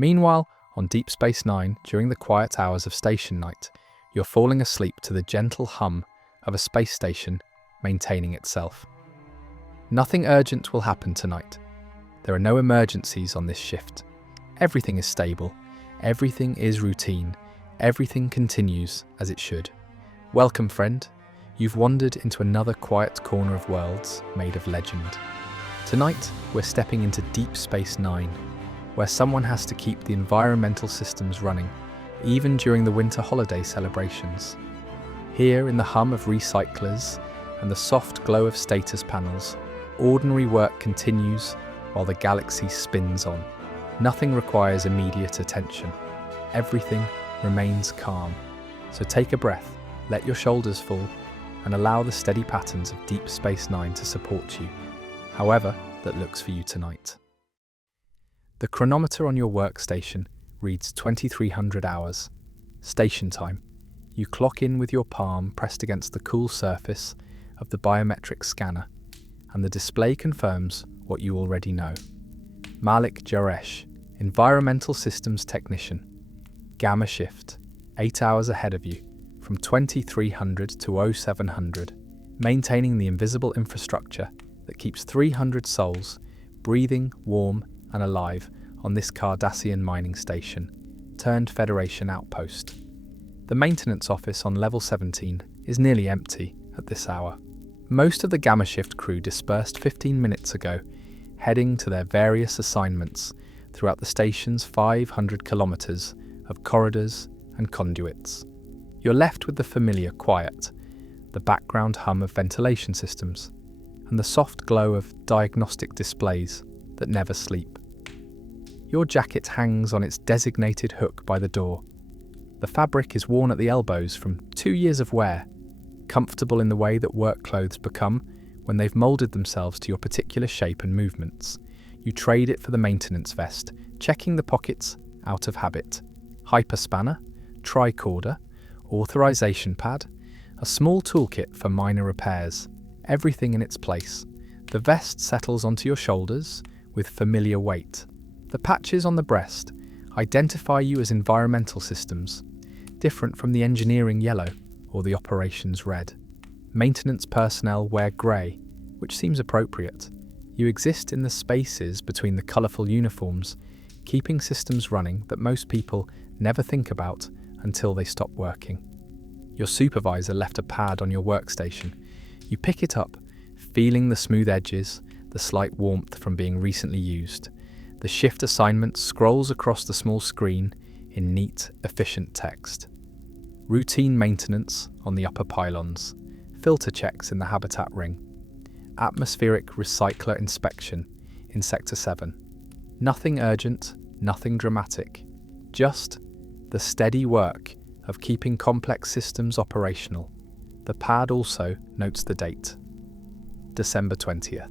Meanwhile, on Deep Space Nine, during the quiet hours of station night, you're falling asleep to the gentle hum of a space station maintaining itself. Nothing urgent will happen tonight. There are no emergencies on this shift. Everything is stable. Everything is routine. Everything continues as it should. Welcome, friend. You've wandered into another quiet corner of worlds made of legend. Tonight, we're stepping into Deep Space Nine, where someone has to keep the environmental systems running, even during the winter holiday celebrations. Here, in the hum of recyclers and the soft glow of status panels, ordinary work continues while the galaxy spins on. Nothing requires immediate attention. Everything remains calm. So take a breath, let your shoulders fall, and allow the steady patterns of Deep Space Nine to support you, however that looks for you tonight. The chronometer on your workstation reads 2300 hours. Station time. You clock in with your palm pressed against the cool surface of the biometric scanner, and the display confirms what you already know. Malik Jaresh, Environmental Systems Technician. Gamma shift, 8 hours ahead of you, from 2300 to 0700, maintaining the invisible infrastructure that keeps 300 souls breathing, warm and alive on this Cardassian mining station, turned Federation outpost. The maintenance office on level 17 is nearly empty at this hour. Most of the Gamma shift crew dispersed 15 minutes ago, heading to their various assignments throughout the station's 500 kilometers of corridors and conduits. You're left with the familiar quiet, the background hum of ventilation systems, and the soft glow of diagnostic displays that never sleep. Your jacket hangs on its designated hook by the door. The fabric is worn at the elbows from 2 years of wear, comfortable in the way that work clothes become when they've moulded themselves to your particular shape and movements. You trade it for the maintenance vest, checking the pockets out of habit. Hyperspanner, tricorder, authorization pad, a small toolkit for minor repairs, everything in its place. The vest settles onto your shoulders with familiar weight. The patches on the breast identify you as environmental systems, different from the engineering yellow or the operations red. Maintenance personnel wear grey, which seems appropriate. You exist in the spaces between the colourful uniforms, keeping systems running that most people never think about until they stop working. Your supervisor left a pad on your workstation. You pick it up, feeling the smooth edges, the slight warmth from being recently used. The shift assignment scrolls across the small screen in neat, efficient text. Routine maintenance on the upper pylons. Filter checks in the habitat ring. Atmospheric recycler inspection in Sector 7. Nothing urgent, nothing dramatic. Just the steady work of keeping complex systems operational. The pad also notes the date. December 20th.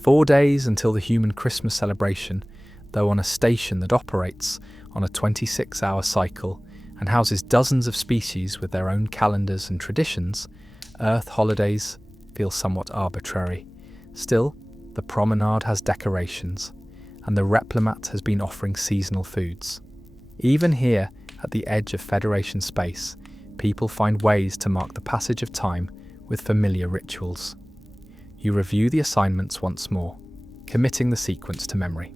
4 days until the human Christmas celebration, though on a station that operates on a 26-hour cycle and houses dozens of species with their own calendars and traditions, Earth holidays feel somewhat arbitrary. Still, the Promenade has decorations, and the Replimat has been offering seasonal foods. Even here, at the edge of Federation space, people find ways to mark the passage of time with familiar rituals. You review the assignments once more, committing the sequence to memory.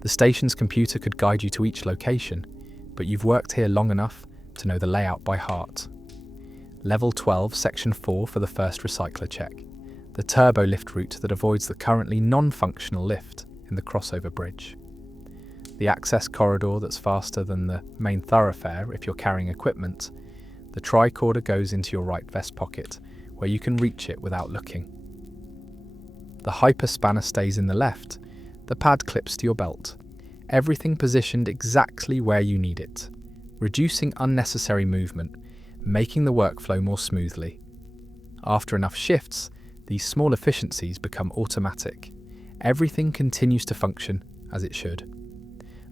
The station's computer could guide you to each location, but you've worked here long enough to know the layout by heart. Level 12, Section 4 for the first recycler check. The turbo lift route that avoids the currently non-functional lift in the crossover bridge. The access corridor that's faster than the main thoroughfare if you're carrying equipment. The tricorder goes into your right vest pocket, where you can reach it without looking. The hyperspanner stays in the left. The pad clips to your belt. Everything positioned exactly where you need it, reducing unnecessary movement, making the workflow more smoothly. After enough shifts, these small efficiencies become automatic. Everything continues to function as it should.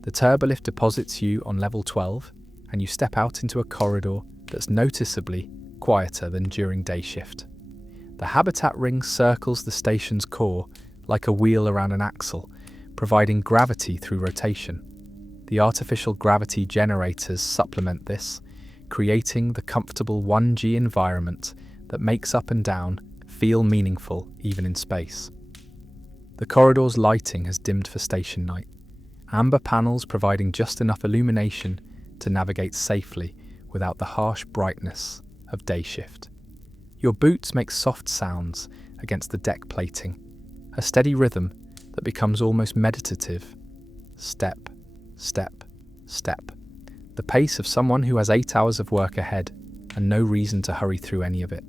The turbolift deposits you on level 12, and you step out into a corridor that's noticeably quieter than during day shift. The habitat ring circles the station's core like a wheel around an axle, providing gravity through rotation. The artificial gravity generators supplement this, creating the comfortable 1G environment that makes up and down feel meaningful even in space. The corridor's lighting has dimmed for station night, amber panels providing just enough illumination to navigate safely without the harsh brightness of day shift. Your boots make soft sounds against the deck plating, a steady rhythm that becomes almost meditative. Step, step, step. The pace of someone who has 8 hours of work ahead and no reason to hurry through any of it.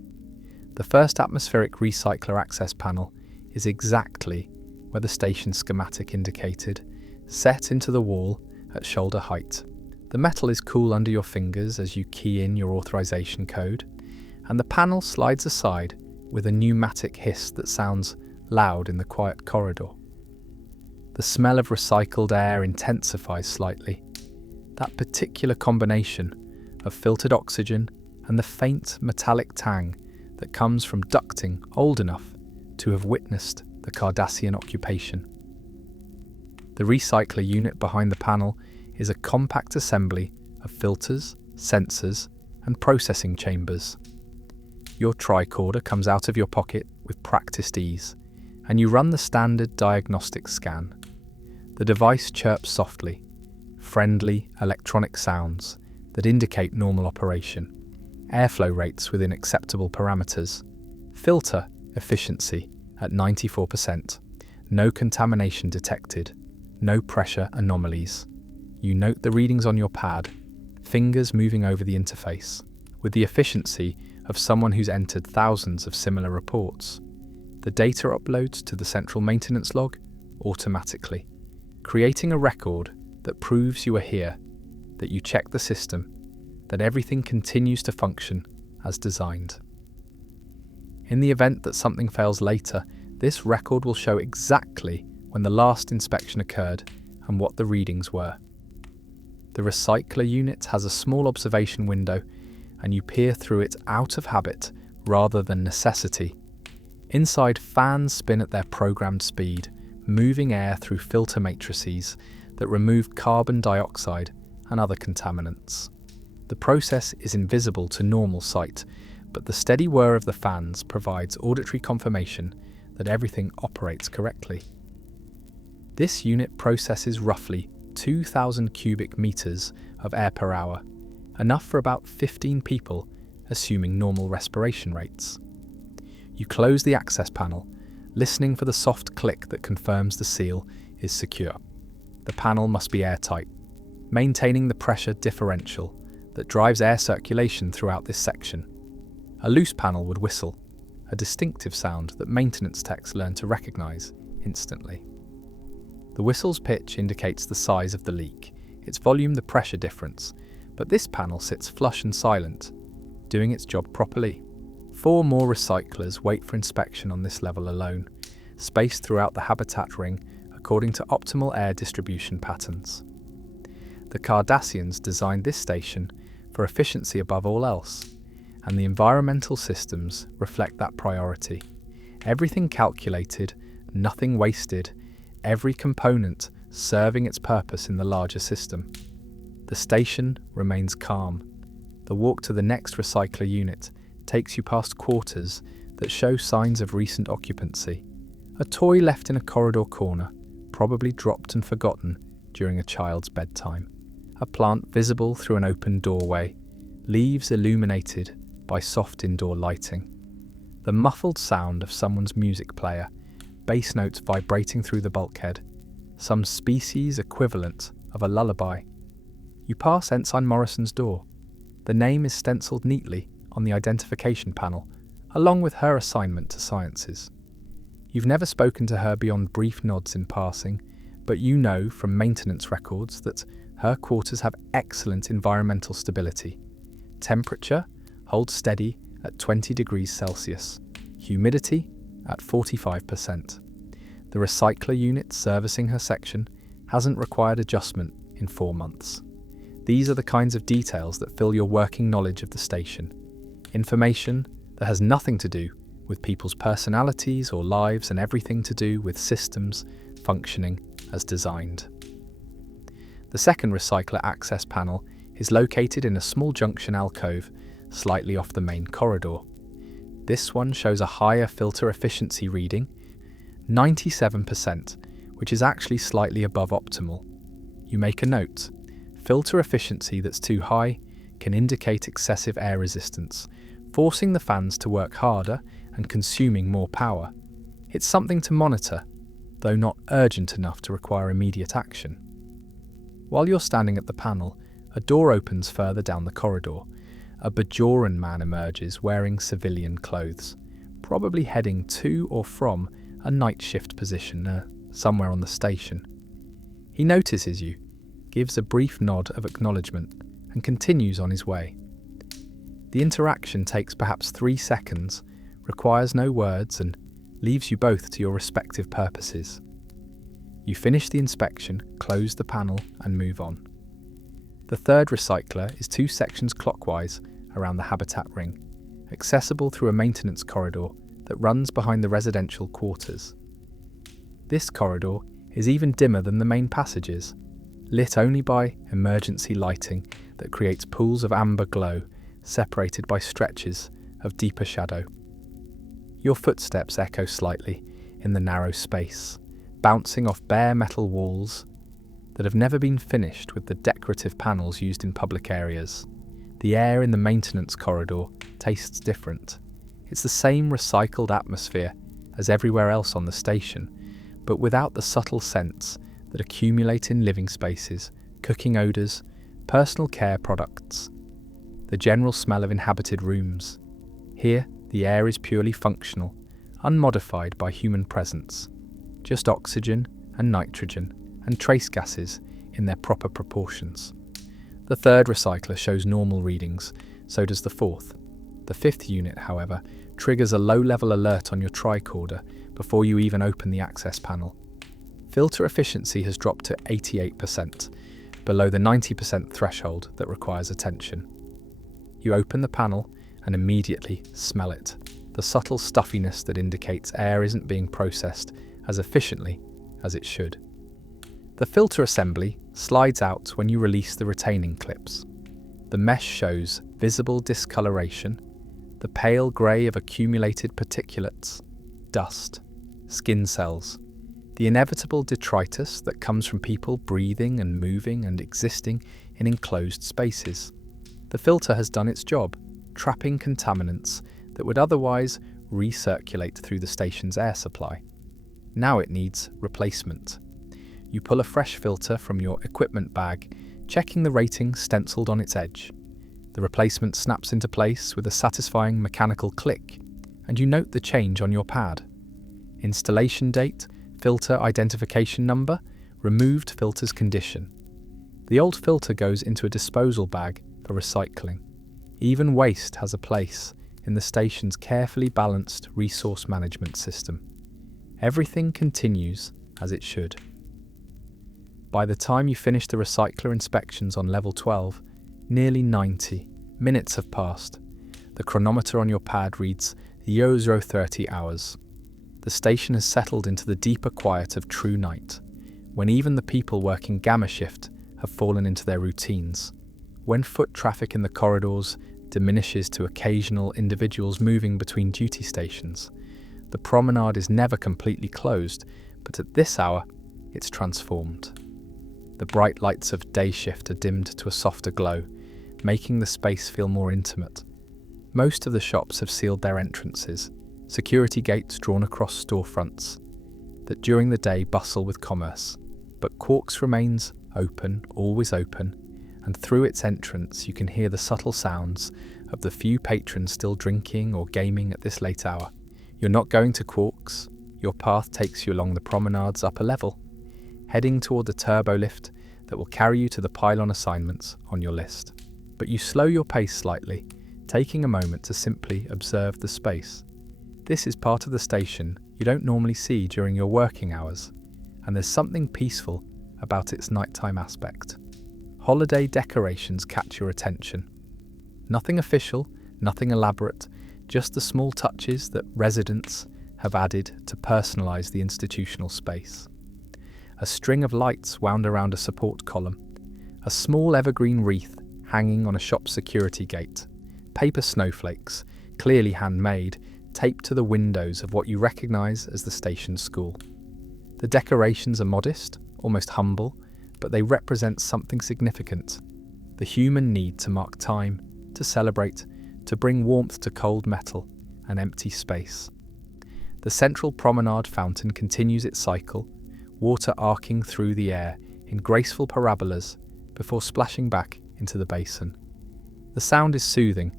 The first atmospheric recycler access panel is exactly where the station schematic indicated, set into the wall at shoulder height. The metal is cool under your fingers as you key in your authorization code, and the panel slides aside with a pneumatic hiss that sounds loud in the quiet corridor. The smell of recycled air intensifies slightly. That particular combination of filtered oxygen and the faint metallic tang that comes from ducting old enough to have witnessed the Cardassian occupation. The recycler unit behind the panel is a compact assembly of filters, sensors, and processing chambers. Your tricorder comes out of your pocket with practiced ease, and you run the standard diagnostic scan. The device chirps softly, friendly electronic sounds that indicate normal operation, airflow rates within acceptable parameters, filter efficiency at 94%, no contamination detected, no pressure anomalies. You note the readings on your pad, fingers moving over the interface, with the efficiency of someone who's entered thousands of similar reports. The data uploads to the central maintenance log automatically, creating a record that proves you are here, that you check the system, that everything continues to function as designed. In the event that something fails later, this record will show exactly when the last inspection occurred and what the readings were. The recycler unit has a small observation window, and you peer through it out of habit rather than necessity. Inside, fans spin at their programmed speed, moving air through filter matrices that remove carbon dioxide and other contaminants. The process is invisible to normal sight, but the steady whir of the fans provides auditory confirmation that everything operates correctly. This unit processes roughly 2,000 cubic meters of air per hour, enough for about 15 people, assuming normal respiration rates. You close the access panel, listening for the soft click that confirms the seal is secure. The panel must be airtight, maintaining the pressure differential that drives air circulation throughout this section. A loose panel would whistle, a distinctive sound that maintenance techs learn to recognize instantly. The whistle's pitch indicates the size of the leak, its volume the pressure difference, but this panel sits flush and silent, doing its job properly. 4 more recyclers wait for inspection on this level alone, spaced throughout the habitat ring according to optimal air distribution patterns. The Cardassians designed this station for efficiency above all else, and the environmental systems reflect that priority. Everything calculated, nothing wasted, every component serving its purpose in the larger system. The station remains calm. The walk to the next recycler unit takes you past quarters that show signs of recent occupancy. A toy left in a corridor corner, probably dropped and forgotten during a child's bedtime. A plant visible through an open doorway, leaves illuminated by soft indoor lighting. The muffled sound of someone's music player, bass notes vibrating through the bulkhead, some species equivalent of a lullaby. You pass Ensign Morrison's door. The name is stenciled neatly on the identification panel, along with her assignment to sciences. You've never spoken to her beyond brief nods in passing, but you know from maintenance records that her quarters have excellent environmental stability. Temperature holds steady at 20 degrees Celsius. Humidity at 45%. The recycler unit servicing her section hasn't required adjustment in 4 months. These are the kinds of details that fill your working knowledge of the station. Information that has nothing to do with people's personalities or lives and everything to do with systems functioning as designed. The second recycler access panel is located in a small junction alcove slightly off the main corridor. This one shows a higher filter efficiency reading, 97%, which is actually slightly above optimal. You make a note: filter efficiency that's too high can indicate excessive air resistance, forcing the fans to work harder and consuming more power. It's something to monitor, though not urgent enough to require immediate action. While you're standing at the panel, a door opens further down the corridor. A Bajoran man emerges wearing civilian clothes, probably heading to or from a night shift position somewhere on the station. He notices you, gives a brief nod of acknowledgement, and continues on his way. The interaction takes perhaps 3 seconds, requires no words, and leaves you both to your respective purposes. You finish the inspection, close the panel, and move on. The third recycler is 2 sections clockwise around the habitat ring, accessible through a maintenance corridor that runs behind the residential quarters. This corridor is even dimmer than the main passages, lit only by emergency lighting that creates pools of amber glow separated by stretches of deeper shadow. Your footsteps echo slightly in the narrow space, bouncing off bare metal walls that have never been finished with the decorative panels used in public areas. The air in the maintenance corridor tastes different. It's the same recycled atmosphere as everywhere else on the station, but without the subtle scents that accumulate in living spaces, cooking odours, personal care products, the general smell of inhabited rooms. Here, the air is purely functional, unmodified by human presence, just oxygen and nitrogen and trace gases in their proper proportions. The third recycler shows normal readings, so does the fourth. The fifth unit, however, triggers a low-level alert on your tricorder before you even open the access panel. Filter efficiency has dropped to 88%, below the 90% threshold that requires attention. You open the panel and immediately smell it, the subtle stuffiness that indicates air isn't being processed as efficiently as it should. The filter assembly slides out when you release the retaining clips. The mesh shows visible discoloration, the pale grey of accumulated particulates, dust, skin cells, the inevitable detritus that comes from people breathing and moving and existing in enclosed spaces. The filter has done its job, trapping contaminants that would otherwise recirculate through the station's air supply. Now it needs replacement. You pull a fresh filter from your equipment bag, checking the rating stenciled on its edge. The replacement snaps into place with a satisfying mechanical click, and you note the change on your pad. Installation date, filter identification number, removed filter's condition. The old filter goes into a disposal bag for recycling. Even waste has a place in the station's carefully balanced resource management system. Everything continues as it should. By the time you finish the recycler inspections on level 12, nearly 90 minutes have passed. The chronometer on your pad reads 0030 hours. The station has settled into the deeper quiet of true night, when even the people working gamma shift have fallen into their routines. When foot traffic in the corridors diminishes to occasional individuals moving between duty stations, the promenade is never completely closed, but at this hour, it's transformed. The bright lights of day shift are dimmed to a softer glow, making the space feel more intimate. Most of the shops have sealed their entrances, security gates drawn across storefronts that during the day bustle with commerce. But Quarks remains open, always open, and through its entrance you can hear the subtle sounds of the few patrons still drinking or gaming at this late hour. You're not going to Quarks. Your path takes you along the promenade's upper level, heading toward the turbo lift that will carry you to the pylon assignments on your list. But you slow your pace slightly, taking a moment to simply observe the space. This is part of the station you don't normally see during your working hours, and there's something peaceful about its nighttime aspect. Holiday decorations catch your attention. Nothing official, nothing elaborate, just the small touches that residents have added to personalize the institutional space. A string of lights wound around a support column, A small evergreen wreath hanging on a shop security gate. Paper snowflakes, clearly handmade, taped to the windows of what you recognise as the station school. The decorations are modest, almost humble, but they represent something significant. The human need to mark time, to celebrate, to bring warmth to cold metal and empty space. The central promenade fountain continues its cycle, water arcing through the air in graceful parabolas before splashing back into the basin. The sound is soothing,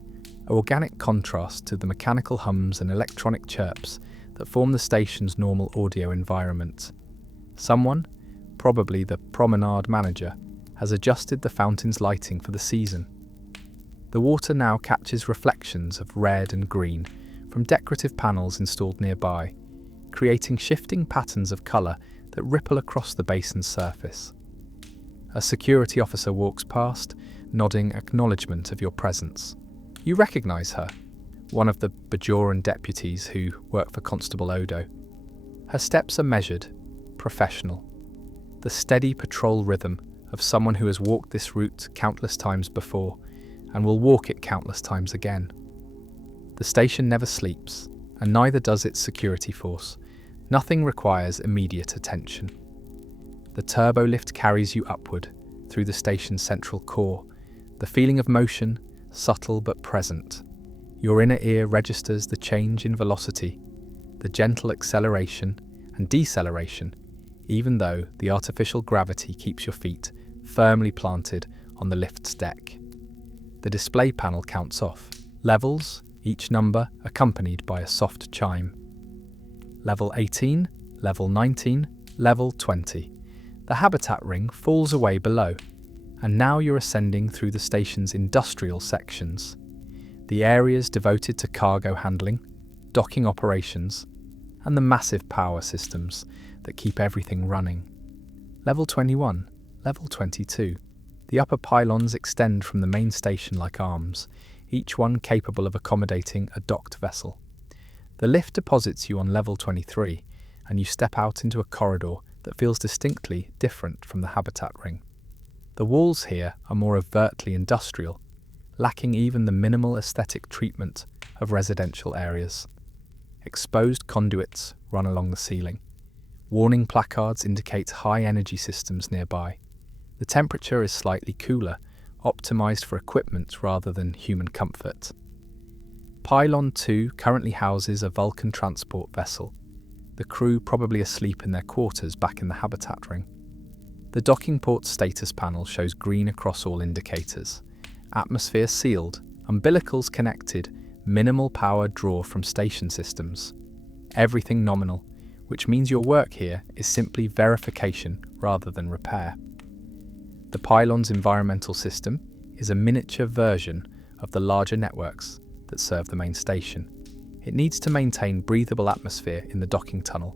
an organic contrast to the mechanical hums and electronic chirps that form the station's normal audio environment. Someone, probably the promenade manager, has adjusted the fountain's lighting for the season. The water now catches reflections of red and green from decorative panels installed nearby, creating shifting patterns of colour that ripple across the basin's surface. A security officer walks past, nodding acknowledgement of your presence. You recognise her, one of the Bajoran deputies who work for Constable Odo. Her steps are measured, professional, the steady patrol rhythm of someone who has walked this route countless times before and will walk it countless times again. The station never sleeps, and neither does its security force. Nothing requires immediate attention. The turbo lift carries you upward through the station's central core, the feeling of motion, subtle but present. Your inner ear registers the change in velocity, the gentle acceleration and deceleration, even though the artificial gravity keeps your feet firmly planted on the lift's deck. The display panel counts off levels, each number accompanied by a soft chime. Level 18, level 19, level 20. The habitat ring falls away below, and now you're ascending through the station's industrial sections. The areas devoted to cargo handling, docking operations, and the massive power systems that keep everything running. Level 21, level 22. The upper pylons extend from the main station like arms, each one capable of accommodating a docked vessel. The lift deposits you on level 23, and you step out into a corridor that feels distinctly different from the habitat ring. The walls here are more overtly industrial, lacking even the minimal aesthetic treatment of residential areas. Exposed conduits run along the ceiling. Warning placards indicate high-energy systems nearby. The temperature is slightly cooler, optimized for equipment rather than human comfort. Pylon 2 currently houses a Vulcan transport vessel, the crew probably asleep in their quarters back in the habitat ring. The docking port status panel shows green across all indicators. Atmosphere sealed, umbilicals connected, minimal power draw from station systems. Everything nominal, which means your work here is simply verification rather than repair. The pylon's environmental system is a miniature version of the larger networks that serve the main station. It needs to maintain breathable atmosphere in the docking tunnel,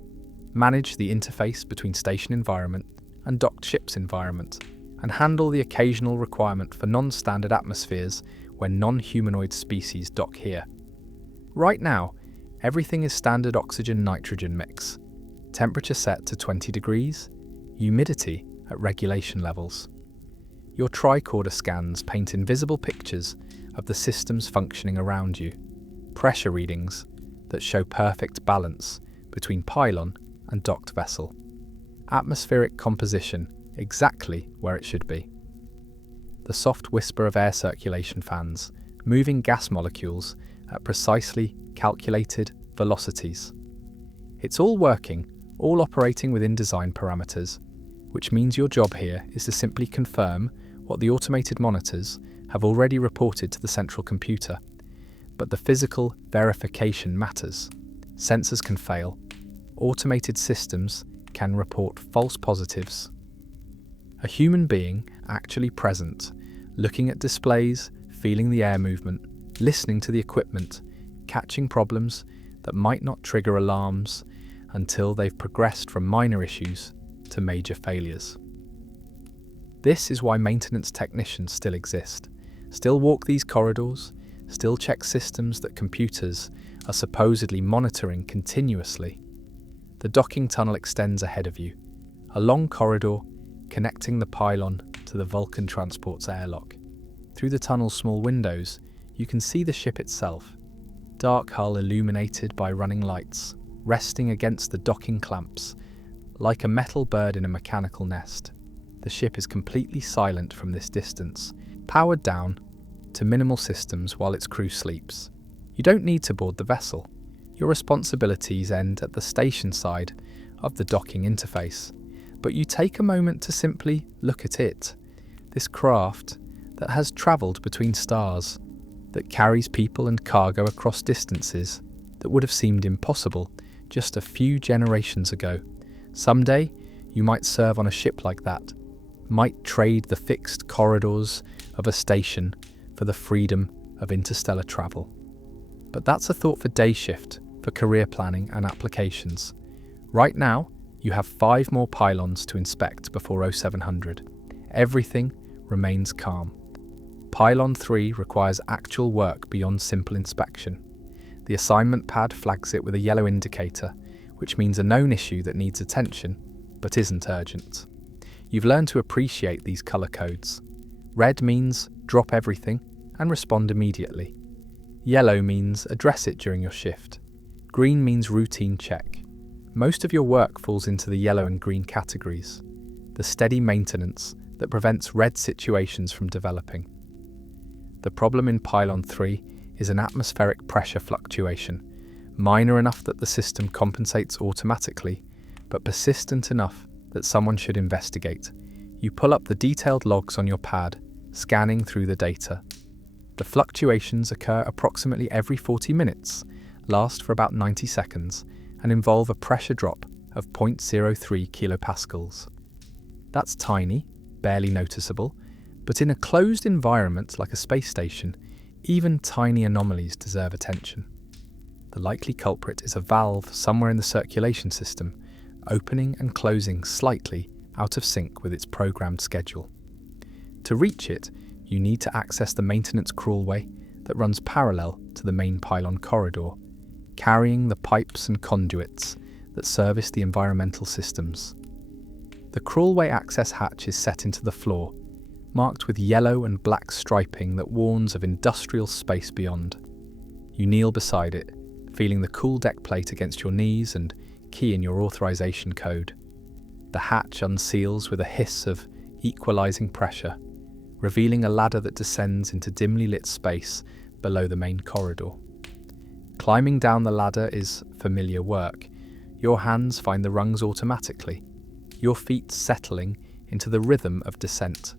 manage the interface between station environment and docked ship's environment, and handle the occasional requirement for non-standard atmospheres when non-humanoid species dock here. Right now, everything is standard oxygen-nitrogen mix, temperature set to 20 degrees, humidity at regulation levels. Your tricorder scans paint invisible pictures of the systems functioning around you, pressure readings that show perfect balance between pylon and docked vessel. Atmospheric composition exactly where it should be. The soft whisper of air circulation fans, moving gas molecules at precisely calculated velocities. It's all working, all operating within design parameters, which means your job here is to simply confirm what the automated monitors have already reported to the central computer. But the physical verification matters. Sensors can fail. Automated systems can report false positives. A human being actually present, looking at displays, feeling the air movement, listening to the equipment, catching problems that might not trigger alarms until they've progressed from minor issues to major failures. This is why maintenance technicians still exist, still walk these corridors, still check systems that computers are supposedly monitoring continuously. The docking tunnel extends ahead of you, a long corridor connecting the pylon to the Vulcan transport's airlock. Through the tunnel's small windows, you can see the ship itself, dark hull illuminated by running lights, resting against the docking clamps. Like a metal bird in a mechanical nest, the ship is completely silent from this distance, powered down to minimal systems while its crew sleeps. You don't need to board the vessel. Your responsibilities end at the station side of the docking interface, but you take a moment to simply look at it. This craft that has travelled between stars, that carries people and cargo across distances that would have seemed impossible just a few generations ago. Someday, you might serve on a ship like that, might trade the fixed corridors of a station for the freedom of interstellar travel. But that's a thought for day shift, for career planning and applications. Right now, you have 5 more pylons to inspect before 0700. Everything remains calm. Pylon 3 requires actual work beyond simple inspection. The assignment pad flags it with a yellow indicator, which means a known issue that needs attention, but isn't urgent. You've learned to appreciate these colour codes. Red means drop everything and respond immediately. Yellow means address it during your shift. Green means routine check. Most of your work falls into the yellow and green categories, the steady maintenance that prevents red situations from developing. The problem in Pylon 3 is an atmospheric pressure fluctuation, minor enough that the system compensates automatically, but persistent enough that someone should investigate. You pull up the detailed logs on your pad, scanning through the data. The fluctuations occur approximately every 40 minutes, last for about 90 seconds, and involve a pressure drop of 0.03 kilopascals. That's tiny, barely noticeable, but in a closed environment like a space station, even tiny anomalies deserve attention. The likely culprit is a valve somewhere in the circulation system, opening and closing slightly out of sync with its programmed schedule. To reach it, you need to access the maintenance crawlway that runs parallel to the main pylon corridor, carrying the pipes and conduits that service the environmental systems. The crawlway access hatch is set into the floor, marked with yellow and black striping that warns of industrial space beyond. You kneel beside it, feeling the cool deck plate against your knees and key in your authorization code. The hatch unseals with a hiss of equalizing pressure, revealing a ladder that descends into dimly lit space below the main corridor. Climbing down the ladder is familiar work. Your hands find the rungs automatically, your feet settling into the rhythm of descent.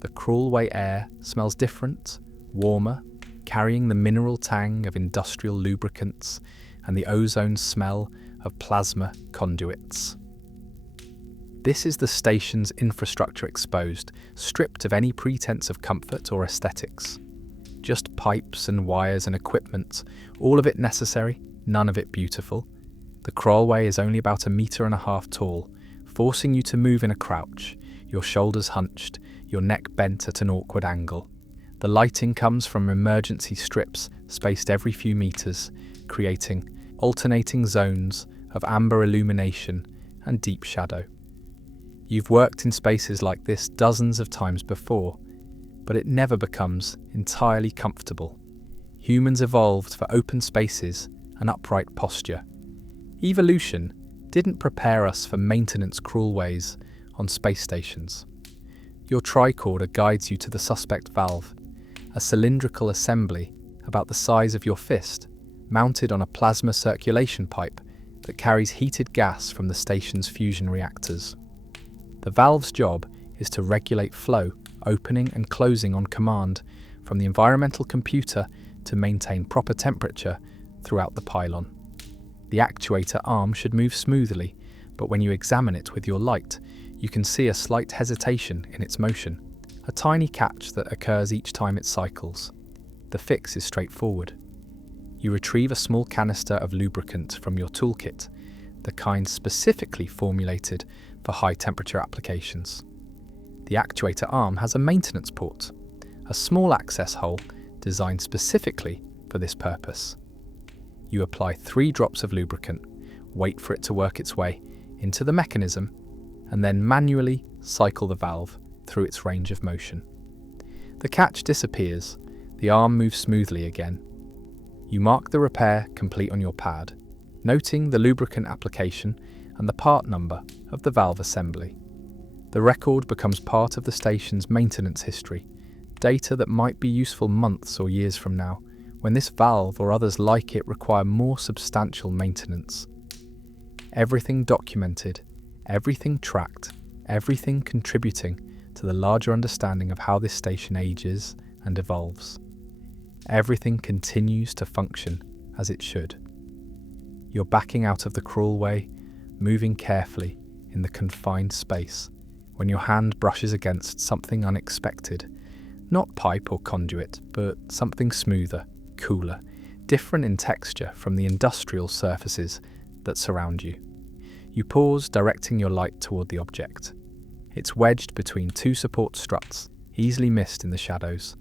The crawlway air smells different, warmer, carrying the mineral tang of industrial lubricants and the ozone smell of plasma conduits. This is the station's infrastructure exposed, stripped of any pretense of comfort or aesthetics. Just pipes and wires and equipment, all of it necessary, none of it beautiful. The crawlway is only about 1.5 meters tall, forcing you to move in a crouch, your shoulders hunched, your neck bent at an awkward angle. The lighting comes from emergency strips spaced every few meters, creating alternating zones of amber illumination and deep shadow. You've worked in spaces like this dozens of times before, but it never becomes entirely comfortable. Humans evolved for open spaces and upright posture. Evolution didn't prepare us for maintenance crawlways on space stations. Your tricorder guides you to the suspect valve, a cylindrical assembly about the size of your fist, mounted on a plasma circulation pipe that carries heated gas from the station's fusion reactors. The valve's job is to regulate flow, opening and closing on command from the environmental computer to maintain proper temperature throughout the pylon. The actuator arm should move smoothly, but when you examine it with your light, you can see a slight hesitation in its motion, a tiny catch that occurs each time it cycles. The fix is straightforward. You retrieve a small canister of lubricant from your toolkit, the kind specifically formulated for high-temperature applications. The actuator arm has a maintenance port, a small access hole designed specifically for this purpose. You apply 3 drops of lubricant, wait for it to work its way into the mechanism, and then manually cycle the valve through its range of motion. The catch disappears, the arm moves smoothly again. You mark the repair complete on your pad, noting the lubricant application and the part number of the valve assembly. The record becomes part of the station's maintenance history, data that might be useful months or years from now, when this valve or others like it require more substantial maintenance. Everything documented, everything tracked, everything contributing to the larger understanding of how this station ages and evolves. Everything continues to function as it should. You're backing out of the crawlway, moving carefully in the confined space, when your hand brushes against something unexpected. Not pipe or conduit, but something smoother, cooler, different in texture from the industrial surfaces that surround you. You pause, directing your light toward the object. It's wedged between two support struts, easily missed in the shadows.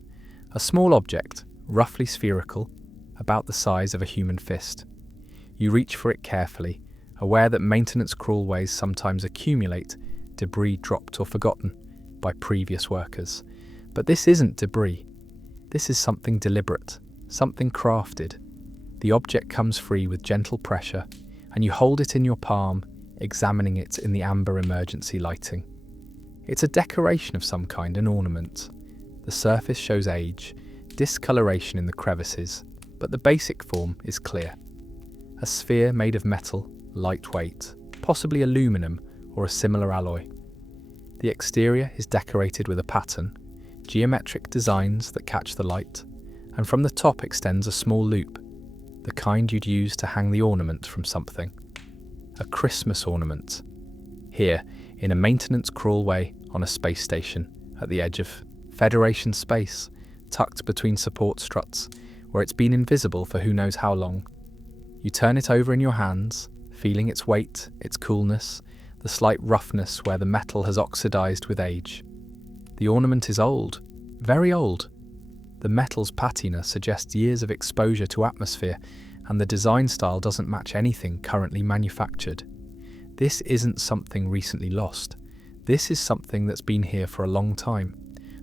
A small object, roughly spherical, about the size of a human fist. You reach for it carefully, aware that maintenance crawlways sometimes accumulate debris dropped or forgotten by previous workers. But this isn't debris. This is something deliberate, something crafted. The object comes free with gentle pressure, and you hold it in your palm, examining it in the amber emergency lighting. It's a decoration of some kind, an ornament. The surface shows age, discoloration in the crevices, but the basic form is clear. A sphere made of metal, lightweight, possibly aluminum or a similar alloy. The exterior is decorated with a pattern, geometric designs that catch the light, and from the top extends a small loop, the kind you'd use to hang the ornament from something. A Christmas ornament. Here, in a maintenance crawlway on a space station at the edge of Federation space, tucked between support struts, where it's been invisible for who knows how long. You turn it over in your hands, feeling its weight, its coolness, the slight roughness where the metal has oxidized with age. The ornament is old, very old. The metal's patina suggests years of exposure to atmosphere, and the design style doesn't match anything currently manufactured. This isn't something recently lost. This is something that's been here for a long time,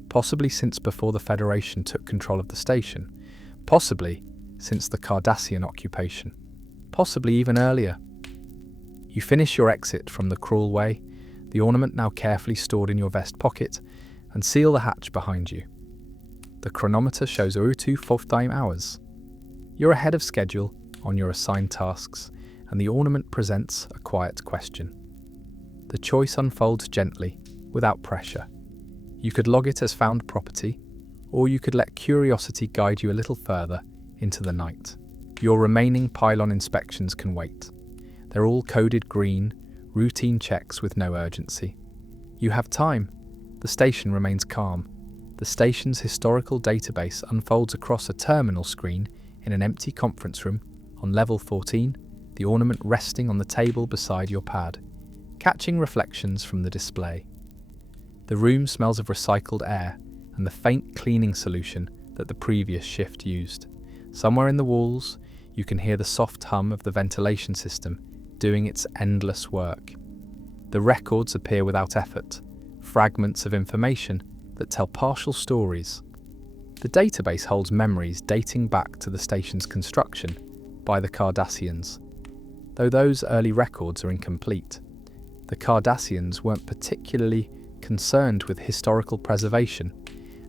possibly since before the Federation took control of the station, possibly since the Cardassian occupation, possibly even earlier. You finish your exit from the crawlway, the ornament now carefully stored in your vest pocket, and seal the hatch behind you. The chronometer shows 02:15 hours. You're ahead of schedule on your assigned tasks, and the ornament presents a quiet question. The choice unfolds gently, without pressure. You could log it as found property, or you could let curiosity guide you a little further into the night. Your remaining pylon inspections can wait. They're all coded green, routine checks with no urgency. You have time. The station remains calm. The station's historical database unfolds across a terminal screen in an empty conference room on level 14, the ornament resting on the table beside your pad, catching reflections from the display. The room smells of recycled air and the faint cleaning solution that the previous shift used. Somewhere in the walls, you can hear the soft hum of the ventilation system doing its endless work. The records appear without effort, fragments of information that tell partial stories. The database holds memories dating back to the station's construction by the Cardassians. Though those early records are incomplete, the Cardassians weren't particularly concerned with historical preservation,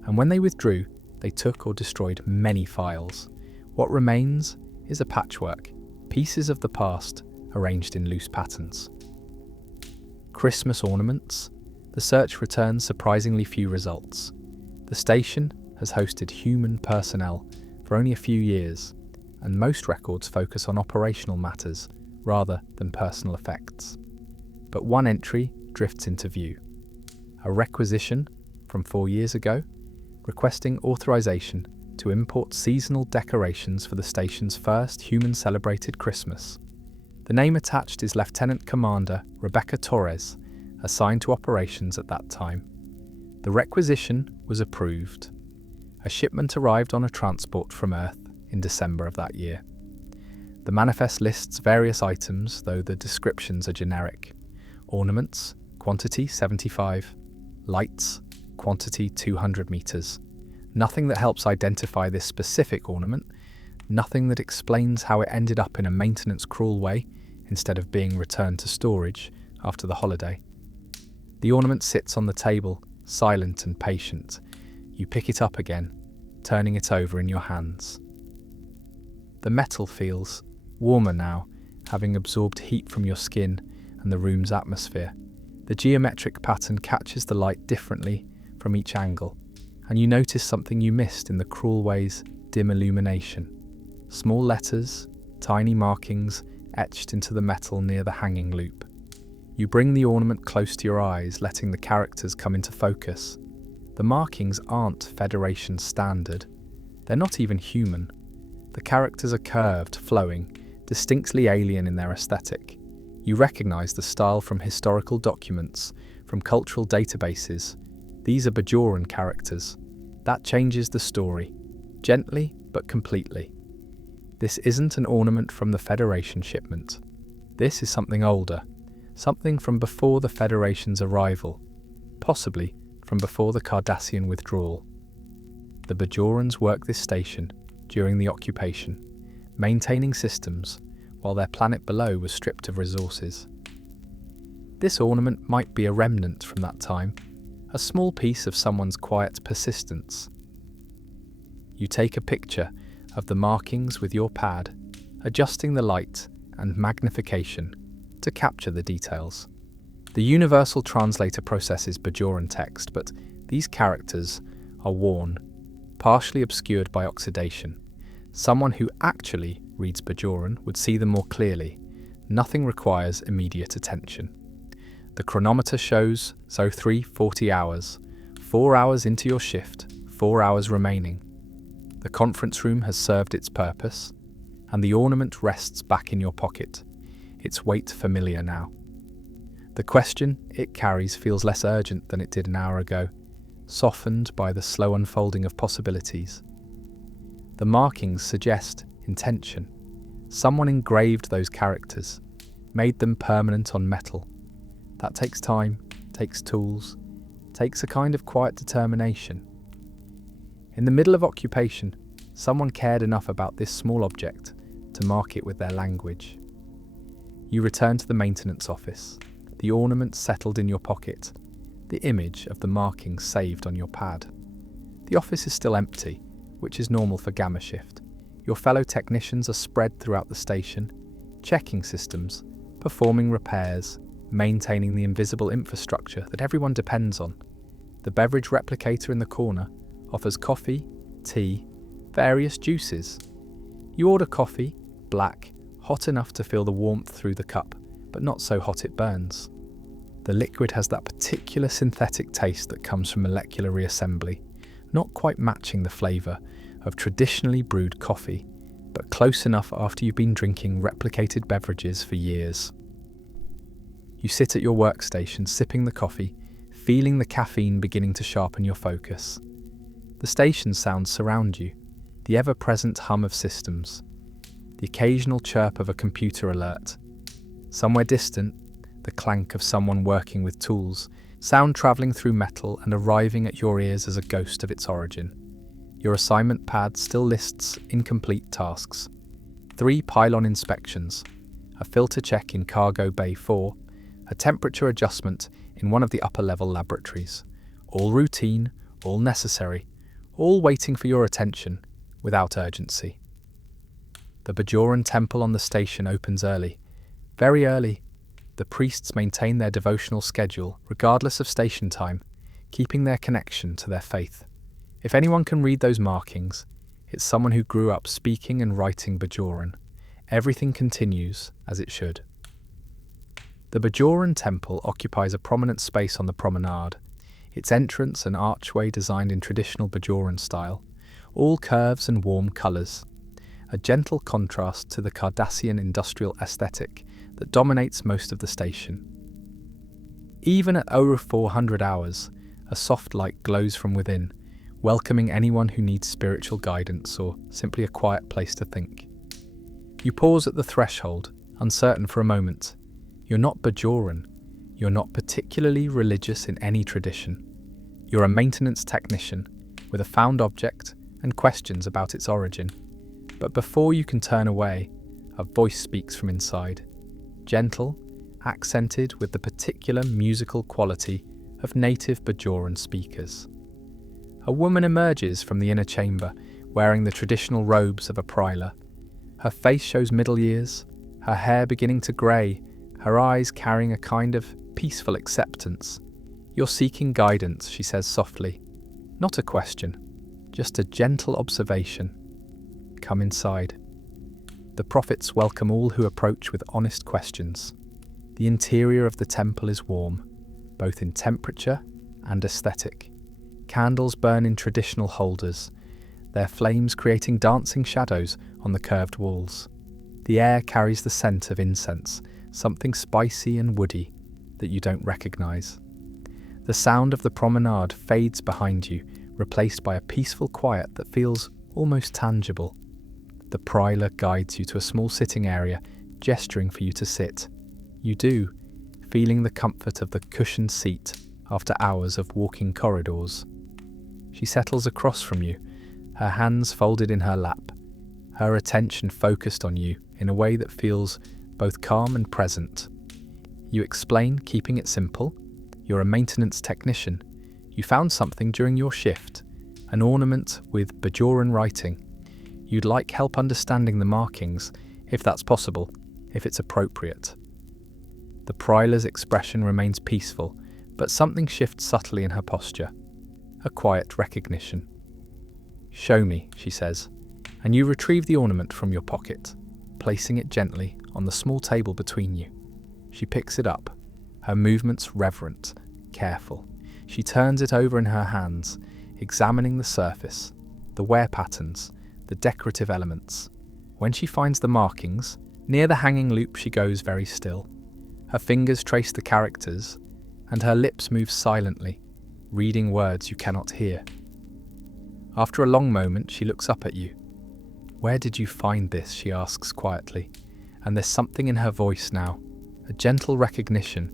and when they withdrew, they took or destroyed many files. What remains is a patchwork, pieces of the past arranged in loose patterns. Christmas ornaments? The search returns surprisingly few results. The station has hosted human personnel for only a few years, and most records focus on operational matters rather than personal effects. But one entry drifts into view. A requisition from 4 years ago, requesting authorization to import seasonal decorations for the station's first human-celebrated Christmas. The name attached is Lieutenant Commander Rebecca Torres, assigned to operations at that time. The requisition was approved. A shipment arrived on a transport from Earth in December of that year. The manifest lists various items, though the descriptions are generic. Ornaments, quantity 75. Lights, quantity 200 meters. Nothing that helps identify this specific ornament, nothing that explains how it ended up in a maintenance crawlway instead of being returned to storage after the holiday. The ornament sits on the table, silent and patient. You pick it up again, turning it over in your hands. The metal feels warmer now, having absorbed heat from your skin and the room's atmosphere. The geometric pattern catches the light differently from each angle, and you notice something you missed in the crawlway's dim illumination. Small letters, tiny markings etched into the metal near the hanging loop. You bring the ornament close to your eyes, letting the characters come into focus. The markings aren't Federation standard. They're not even human. The characters are curved, flowing, distinctly alien in their aesthetic. You recognize the style from historical documents, from cultural databases. These are Bajoran characters. That changes the story, gently but completely. This isn't an ornament from the Federation shipment. This is something older, something from before the Federation's arrival, possibly from before the Cardassian withdrawal. The Bajorans worked this station during the occupation, maintaining systems while their planet below was stripped of resources. This ornament might be a remnant from that time, a small piece of someone's quiet persistence. You take a picture of the markings with your pad, adjusting the light and magnification to capture the details. The universal translator processes Bajoran text, but these characters are worn, partially obscured by oxidation. Someone who actually reads Bajoran would see them more clearly. Nothing requires immediate attention. The chronometer shows 03:40 hours, 4 hours into your shift, 4 hours remaining. The conference room has served its purpose, and the ornament rests back in your pocket, its weight familiar now. The question it carries feels less urgent than it did an hour ago, softened by the slow unfolding of possibilities. The markings suggest intention. Someone engraved those characters, made them permanent on metal. That takes time, takes tools, takes a kind of quiet determination. In the middle of occupation, someone cared enough about this small object to mark it with their language. You return to the maintenance office, the ornament settled in your pocket, the image of the markings saved on your pad. The office is still empty, which is normal for Gamma Shift. Your fellow technicians are spread throughout the station, checking systems, performing repairs, maintaining the invisible infrastructure that everyone depends on. The beverage replicator in the corner offers coffee, tea, various juices. You order coffee, black, hot enough to feel the warmth through the cup, but not so hot it burns. The liquid has that particular synthetic taste that comes from molecular reassembly, not quite matching the flavour of traditionally brewed coffee, but close enough after you've been drinking replicated beverages for years. You sit at your workstation, sipping the coffee, feeling the caffeine beginning to sharpen your focus. The station sounds surround you, the ever-present hum of systems, the occasional chirp of a computer alert. Somewhere distant, the clank of someone working with tools, sound travelling through metal and arriving at your ears as a ghost of its origin. Your assignment pad still lists incomplete tasks. 3 pylon inspections, a filter check in Cargo Bay 4, a temperature adjustment in one of the upper-level laboratories. All routine, all necessary, all waiting for your attention, without urgency. The Bajoran temple on the station opens early, very early. The priests maintain their devotional schedule, regardless of station time, keeping their connection to their faith. If anyone can read those markings, it's someone who grew up speaking and writing Bajoran. Everything continues as it should. The Bajoran temple occupies a prominent space on the Promenade, its entrance an archway designed in traditional Bajoran style, all curves and warm colours, a gentle contrast to the Cardassian industrial aesthetic that dominates most of the station. Even at over 400 hours, a soft light glows from within, welcoming anyone who needs spiritual guidance or simply a quiet place to think. You pause at the threshold, uncertain for a moment. You're not Bajoran. You're not particularly religious in any tradition. You're a maintenance technician with a found object and questions about its origin. But before you can turn away, a voice speaks from inside, gentle, accented with the particular musical quality of native Bajoran speakers. A woman emerges from the inner chamber, wearing the traditional robes of a praetor. Her face shows middle years, her hair beginning to grey, her eyes carrying a kind of peaceful acceptance. "You're seeking guidance," she says softly. "Not a question, just a gentle observation. Come inside." The prophets welcome all who approach with honest questions. The interior of the temple is warm, both in temperature and aesthetic. Candles burn in traditional holders, their flames creating dancing shadows on the curved walls. The air carries the scent of incense, something spicy and woody that you don't recognize. The sound of the promenade fades behind you, replaced by a peaceful quiet that feels almost tangible. The praetor guides you to a small sitting area, gesturing for you to sit. You do, feeling the comfort of the cushioned seat after hours of walking corridors. She settles across from you, her hands folded in her lap, her attention focused on you in a way that feels both calm and present. You explain, keeping it simple. You're a maintenance technician. You found something during your shift, an ornament with Bajoran writing. You'd like help understanding the markings, if that's possible, if it's appropriate. The praetor's expression remains peaceful, but something shifts subtly in her posture. A quiet recognition. "Show me," she says, and you retrieve the ornament from your pocket, placing it gently on the small table between you. She picks it up, her movements reverent, careful. She turns it over in her hands, examining the surface, the wear patterns, the decorative elements. When she finds the markings, near the hanging loop she goes very still. Her fingers trace the characters, and her lips move silently, reading words you cannot hear. After a long moment, she looks up at you. "Where did you find this?" she asks quietly, and there's something in her voice now, a gentle recognition.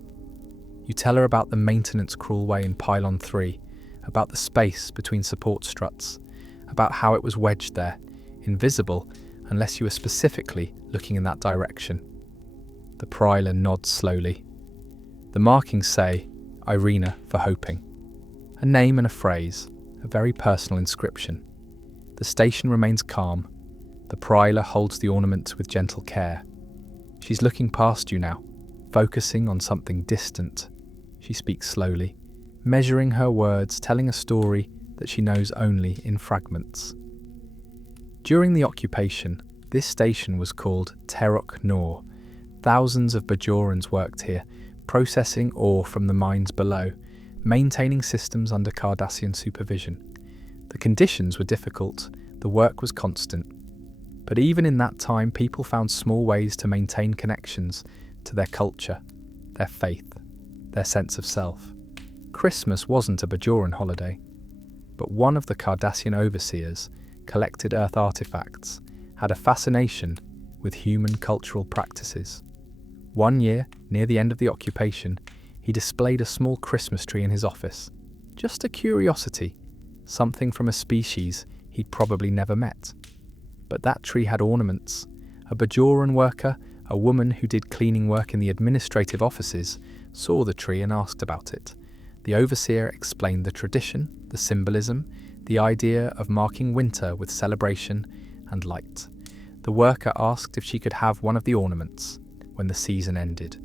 You tell her about the maintenance crawlway in Pylon 3, about the space between support struts, about how it was wedged there, invisible unless you were specifically looking in that direction. The praetor nods slowly. The markings say, "Irina for hoping." A name and a phrase, a very personal inscription. The station remains calm. The praetor holds the ornament with gentle care. She's looking past you now, focusing on something distant. She speaks slowly, measuring her words, telling a story that she knows only in fragments. During the occupation, this station was called Terok Nor. Thousands of Bajorans worked here, processing ore from the mines below, maintaining systems under Cardassian supervision. The conditions were difficult, the work was constant. But even in that time, people found small ways to maintain connections to their culture, their faith, their sense of self. Christmas wasn't a Bajoran holiday, but one of the Cardassian overseers collected Earth artifacts, had a fascination with human cultural practices. One year, near the end of the occupation, he displayed a small Christmas tree in his office. Just a curiosity, something from a species he'd probably never met. But that tree had ornaments. A Bajoran worker, a woman who did cleaning work in the administrative offices, saw the tree and asked about it. The overseer explained the tradition, the symbolism, the idea of marking winter with celebration and light. The worker asked if she could have one of the ornaments when the season ended.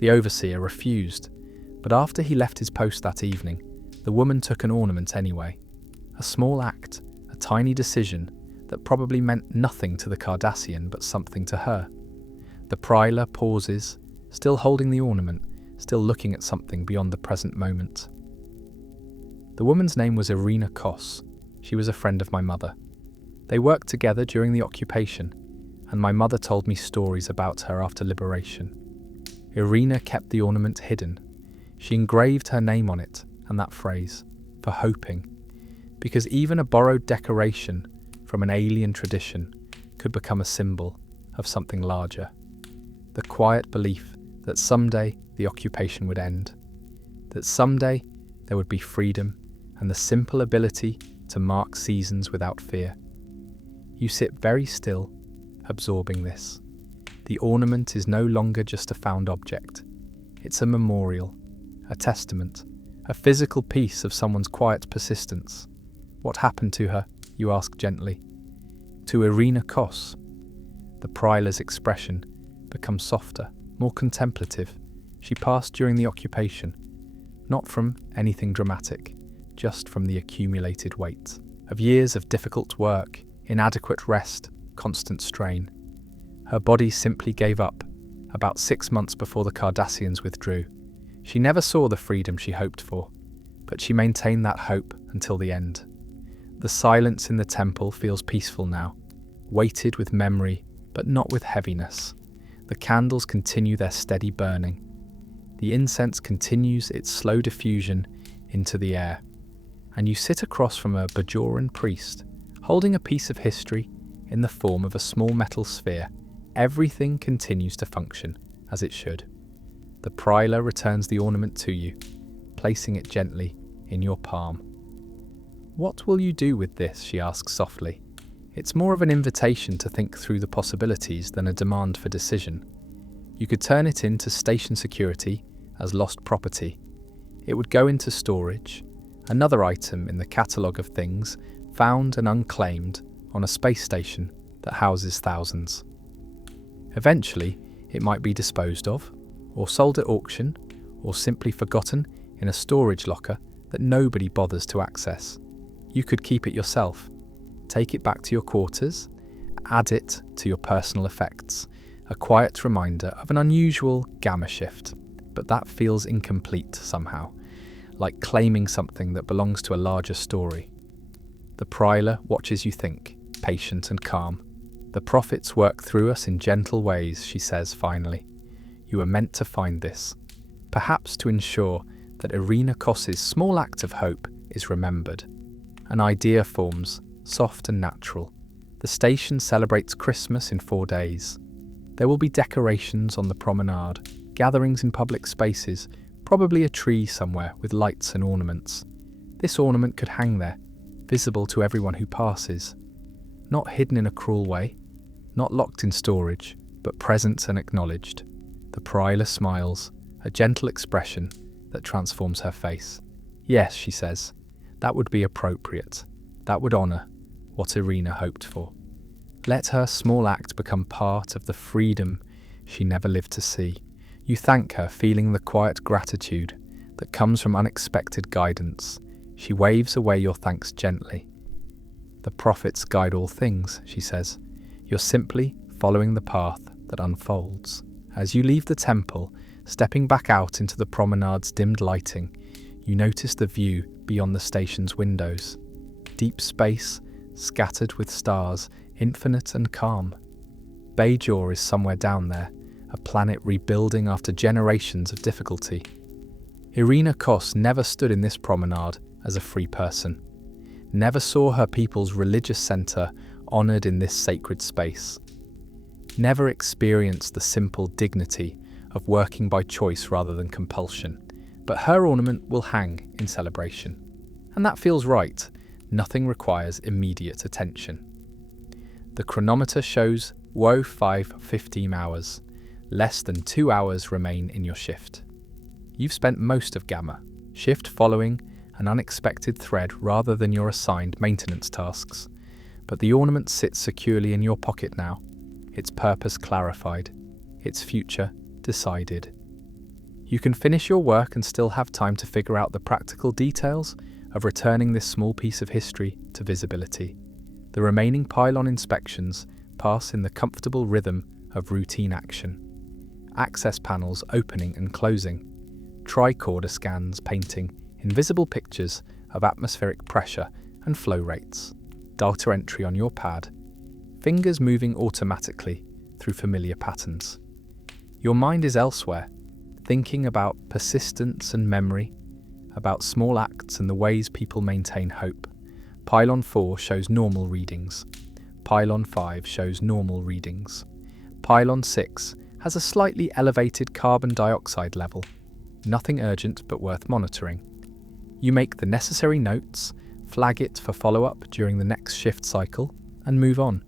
The overseer refused, but after he left his post that evening, the woman took an ornament anyway. A small act, a tiny decision that probably meant nothing to the Cardassian but something to her. The praetor pauses, still holding the ornament, still looking at something beyond the present moment. The woman's name was Irina Kos. She was a friend of my mother. They worked together during the occupation, and my mother told me stories about her after liberation. Irina kept the ornament hidden. She engraved her name on it, and that phrase, for hoping, because even a borrowed decoration from an alien tradition could become a symbol of something larger. The quiet belief that someday the occupation would end, that someday there would be freedom and the simple ability to mark seasons without fear. You sit very still, absorbing this. The ornament is no longer just a found object. It's a memorial, a testament, a physical piece of someone's quiet persistence. What happened to her, you ask gently? To Irina Kos. The Pryla's expression becomes softer, more contemplative. She passed during the occupation, not from anything dramatic, just from the accumulated weight of years of difficult work, inadequate rest, constant strain. Her body simply gave up, about 6 months before the Cardassians withdrew. She never saw the freedom she hoped for, but she maintained that hope until the end. The silence in the temple feels peaceful now, weighted with memory, but not with heaviness. The candles continue their steady burning. The incense continues its slow diffusion into the air, and you sit across from a Bajoran priest, holding a piece of history in the form of a small metal sphere. Everything continues to function as it should. The Pryla returns the ornament to you, placing it gently in your palm. "What will you do with this?" she asks softly. It's more of an invitation to think through the possibilities than a demand for decision. You could turn it into station security as lost property. It would go into storage, another item in the catalogue of things found and unclaimed on a space station that houses thousands. Eventually, it might be disposed of, or sold at auction, or simply forgotten in a storage locker that nobody bothers to access. You could keep it yourself, take it back to your quarters, add it to your personal effects, a quiet reminder of an unusual gamma shift, but that feels incomplete somehow, like claiming something that belongs to a larger story. The Pryla watches you think, patient and calm. "The prophets work through us in gentle ways," she says finally. "You were meant to find this, perhaps to ensure that Irina Kos's small act of hope is remembered." An idea forms, soft and natural. The station celebrates Christmas in 4 days. There will be decorations on the promenade, gatherings in public spaces, probably a tree somewhere with lights and ornaments. This ornament could hang there, visible to everyone who passes. Not hidden in a cruel way, not locked in storage, but present and acknowledged. The Pryla smiles, a gentle expression that transforms her face. "Yes," she says, "that would be appropriate. That would honour what Irina hoped for. Let her small act become part of the freedom she never lived to see." You thank her, feeling the quiet gratitude that comes from unexpected guidance. She waves away your thanks gently. "The prophets guide all things," she says. "You're simply following the path that unfolds." As you leave the temple, stepping back out into the promenade's dimmed lighting, you notice the view beyond the station's windows. Deep space, scattered with stars, infinite and calm. Bajor is somewhere down there, a planet rebuilding after generations of difficulty. Irina Kos never stood in this promenade as a free person, never saw her people's religious centre honoured in this sacred space, never experienced the simple dignity of working by choice rather than compulsion. But her ornament will hang in celebration. And that feels right. Nothing requires immediate attention. The chronometer shows woe 5:15 hours. Less than 2 hours remain in your shift. You've spent most of Gamma, shift following an unexpected thread rather than your assigned maintenance tasks. But the ornament sits securely in your pocket now, its purpose clarified, its future decided. You can finish your work and still have time to figure out the practical details of returning this small piece of history to visibility. The remaining pylon inspections pass in the comfortable rhythm of routine action. Access panels opening and closing, tricorder scans painting invisible pictures of atmospheric pressure and flow rates, data entry on your pad, fingers moving automatically through familiar patterns. Your mind is elsewhere, thinking about persistence and memory, about small acts and the ways people maintain hope. Pylon 4 shows normal readings. Pylon 5 shows normal readings. Pylon 6 has a slightly elevated carbon dioxide level. Nothing urgent but worth monitoring. You make the necessary notes, flag it for follow-up during the next shift cycle, and move on.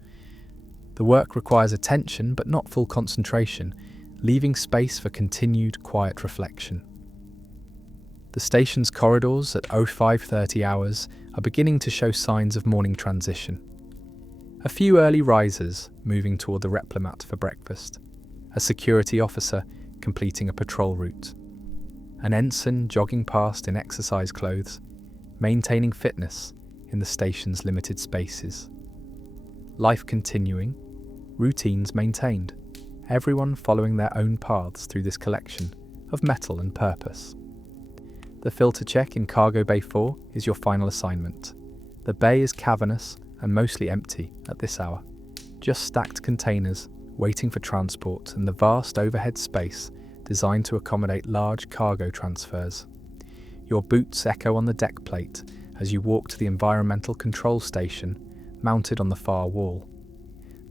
The work requires attention but not full concentration, leaving space for continued quiet reflection. The station's corridors at 0530 hours are beginning to show signs of morning transition. A few early risers moving toward the replimat for breakfast, a security officer completing a patrol route, an ensign jogging past in exercise clothes, maintaining fitness in the station's limited spaces. Life continuing, routines maintained, everyone following their own paths through this collection of metal and purpose. The filter check in Cargo Bay 4 is your final assignment. The bay is cavernous and mostly empty at this hour. Just stacked containers waiting for transport and the vast overhead space designed to accommodate large cargo transfers. Your boots echo on the deck plate as you walk to the environmental control station mounted on the far wall.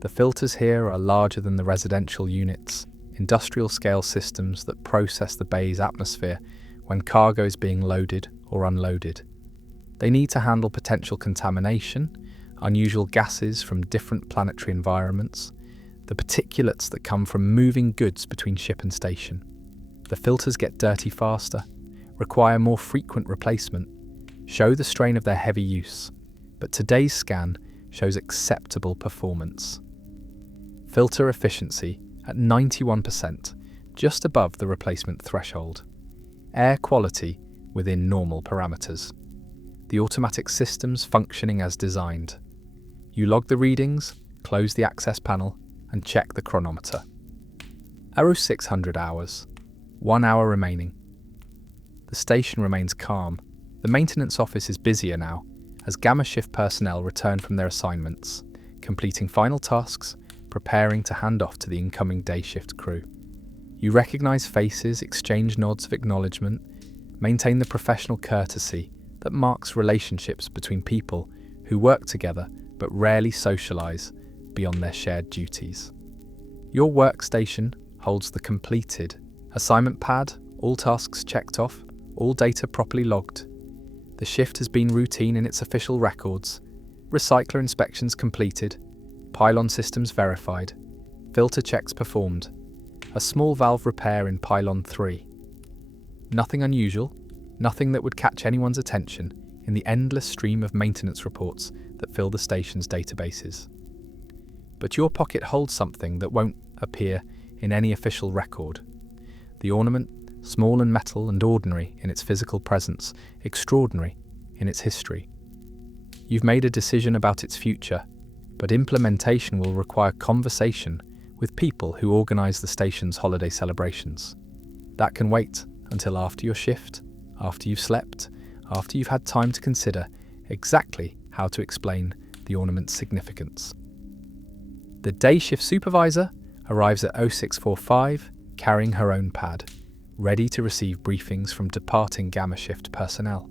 The filters here are larger than the residential units, industrial-scale systems that process the bay's atmosphere when cargo is being loaded or unloaded. They need to handle potential contamination, unusual gases from different planetary environments, the particulates that come from moving goods between ship and station. The filters get dirty faster, require more frequent replacement, show the strain of their heavy use, but today's scan shows acceptable performance. Filter efficiency at 91%, just above the replacement threshold. Air quality within normal parameters. The automatic systems functioning as designed. You log the readings, close the access panel, and check the chronometer. 0600 hours. 1 hour remaining. The station remains calm. The maintenance office is busier now, as Gamma Shift personnel return from their assignments, completing final tasks, preparing to hand off to the incoming day shift crew. You recognize faces, exchange nods of acknowledgement, maintain the professional courtesy that marks relationships between people who work together but rarely socialize beyond their shared duties. Your workstation holds the completed assignment pad, all tasks checked off, all data properly logged. The shift has been routine in its official records, recycler inspections completed, pylon systems verified, filter checks performed, a small valve repair in pylon 3. Nothing unusual, nothing that would catch anyone's attention in the endless stream of maintenance reports that fill the station's databases. But your pocket holds something that won't appear in any official record. The ornament, small and metal and ordinary in its physical presence, extraordinary in its history. You've made a decision about its future, but implementation will require conversation with people who organise the station's holiday celebrations. That can wait until after your shift, after you've slept, after you've had time to consider exactly how to explain the ornament's significance. The day shift supervisor arrives at 0645, carrying her own pad, ready to receive briefings from departing Gamma Shift personnel.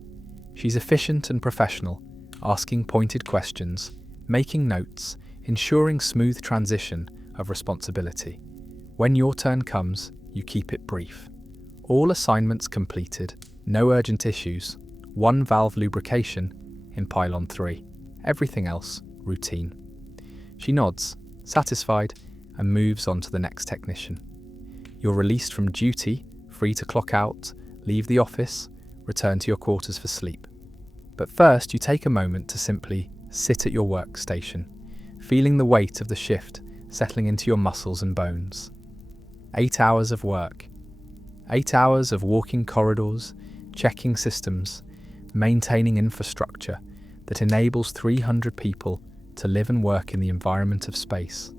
She's efficient and professional, asking pointed questions, making notes, ensuring smooth transition of responsibility. When your turn comes, you keep it brief. All assignments completed, no urgent issues, 1 valve lubrication in pylon 3, everything else routine. She nods, satisfied, and moves on to the next technician. You're released from duty, free to clock out, leave the office, return to your quarters for sleep. But first you take a moment to simply sit at your workstation, feeling the weight of the shift settling into your muscles and bones. 8 hours of work. 8 hours of walking corridors, checking systems, maintaining infrastructure that enables 300 people to live and work in the environment of space.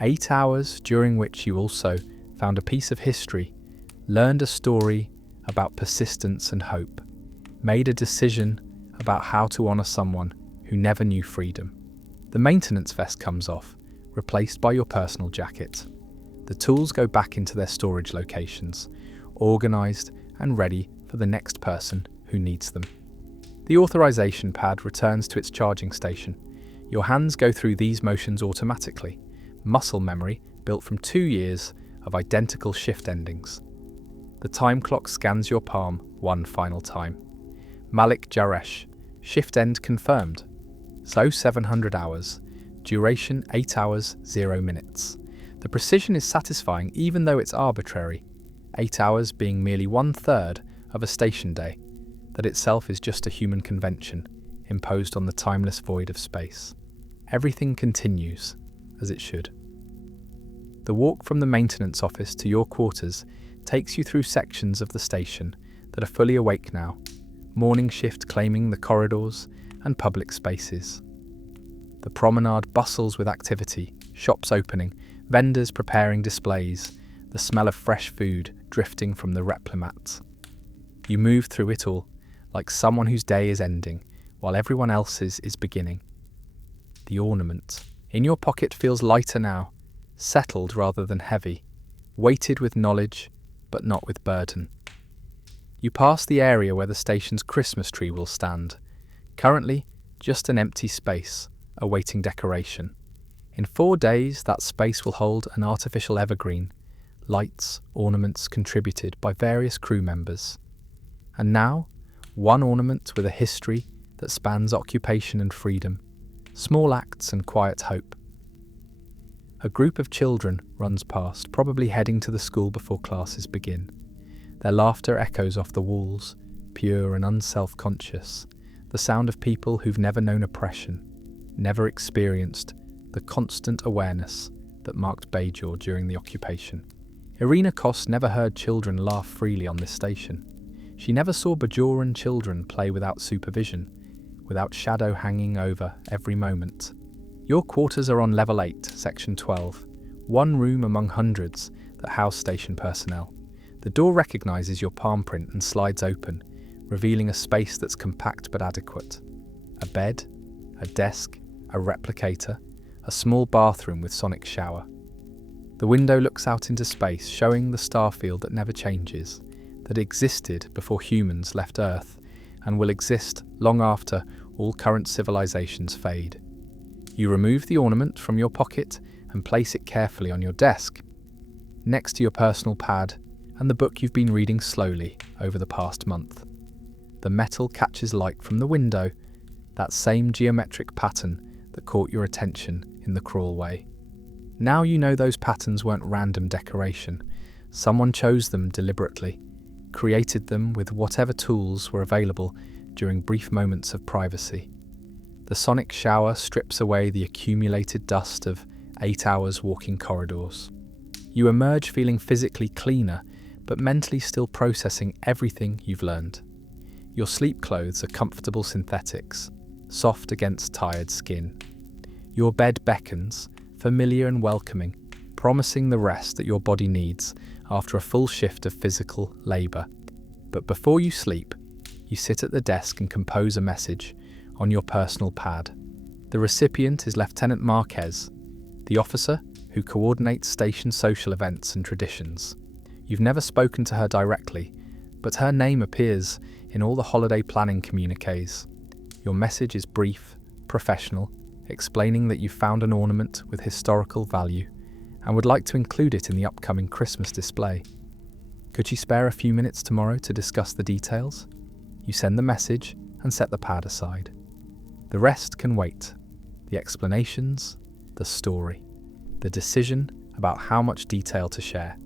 8 hours during which you also found a piece of history, learned a story about persistence and hope, made a decision about how to honour someone who never knew freedom. The maintenance vest comes off, replaced by your personal jacket. The tools go back into their storage locations, organised and ready for the next person who needs them. The authorization pad returns to its charging station. Your hands go through these motions automatically, muscle memory built from 2 years of identical shift endings. The time clock scans your palm one final time. Malik Jaresh. Shift end confirmed. So 700 hours. Duration 8 hours, 0 minutes. The precision is satisfying even though it's arbitrary, 8 hours being merely 1/3 of a station day. That itself is just a human convention, imposed on the timeless void of space. Everything continues, as it should. The walk from the maintenance office to your quarters takes you through sections of the station that are fully awake now, morning shift claiming the corridors and public spaces. The promenade bustles with activity, shops opening, vendors preparing displays, the smell of fresh food drifting from the replimats. You move through it all, like someone whose day is ending, while everyone else's is beginning. The ornament in your pocket feels lighter now, settled rather than heavy, weighted with knowledge, but not with burden. You pass the area where the station's Christmas tree will stand, currently just an empty space, awaiting decoration. In 4 days, that space will hold an artificial evergreen, lights, ornaments contributed by various crew members. And now, one ornament with a history that spans occupation and freedom, small acts and quiet hope. A group of children runs past, probably heading to the school before classes begin. Their laughter echoes off the walls, pure and unself-conscious, the sound of people who've never known oppression, never experienced the constant awareness that marked Bajor during the occupation. Irina Kos never heard children laugh freely on this station. She never saw Bajoran children play without supervision, without shadow hanging over every moment. Your quarters are on level 8, section 12, one room among hundreds that house station personnel. The door recognizes your palm print and slides open, revealing a space that's compact but adequate. A bed, a desk, a replicator, a small bathroom with sonic shower. The window looks out into space, showing the starfield that never changes, that existed before humans left Earth and will exist long after all current civilizations fade. You remove the ornament from your pocket and place it carefully on your desk, next to your personal pad and the book you've been reading slowly over the past month. The metal catches light from the window, that same geometric pattern that caught your attention in the crawlway. Now you know those patterns weren't random decoration. Someone chose them deliberately, created them with whatever tools were available during brief moments of privacy. The sonic shower strips away the accumulated dust of 8 hours walking corridors. You emerge feeling physically cleaner, but mentally still processing everything you've learned. Your sleep clothes are comfortable synthetics, soft against tired skin. Your bed beckons, familiar and welcoming, promising the rest that your body needs after a full shift of physical labour. But before you sleep, you sit at the desk and compose a message on your personal pad. The recipient is Lieutenant Marquez, the officer who coordinates station social events and traditions. You've never spoken to her directly, but her name appears in all the holiday planning communiques. Your message is brief, professional, explaining that you found an ornament with historical value and would like to include it in the upcoming Christmas display. Could you spare a few minutes tomorrow to discuss the details? You send the message and set the pad aside. The rest can wait. The explanations, the story, the decision about how much detail to share.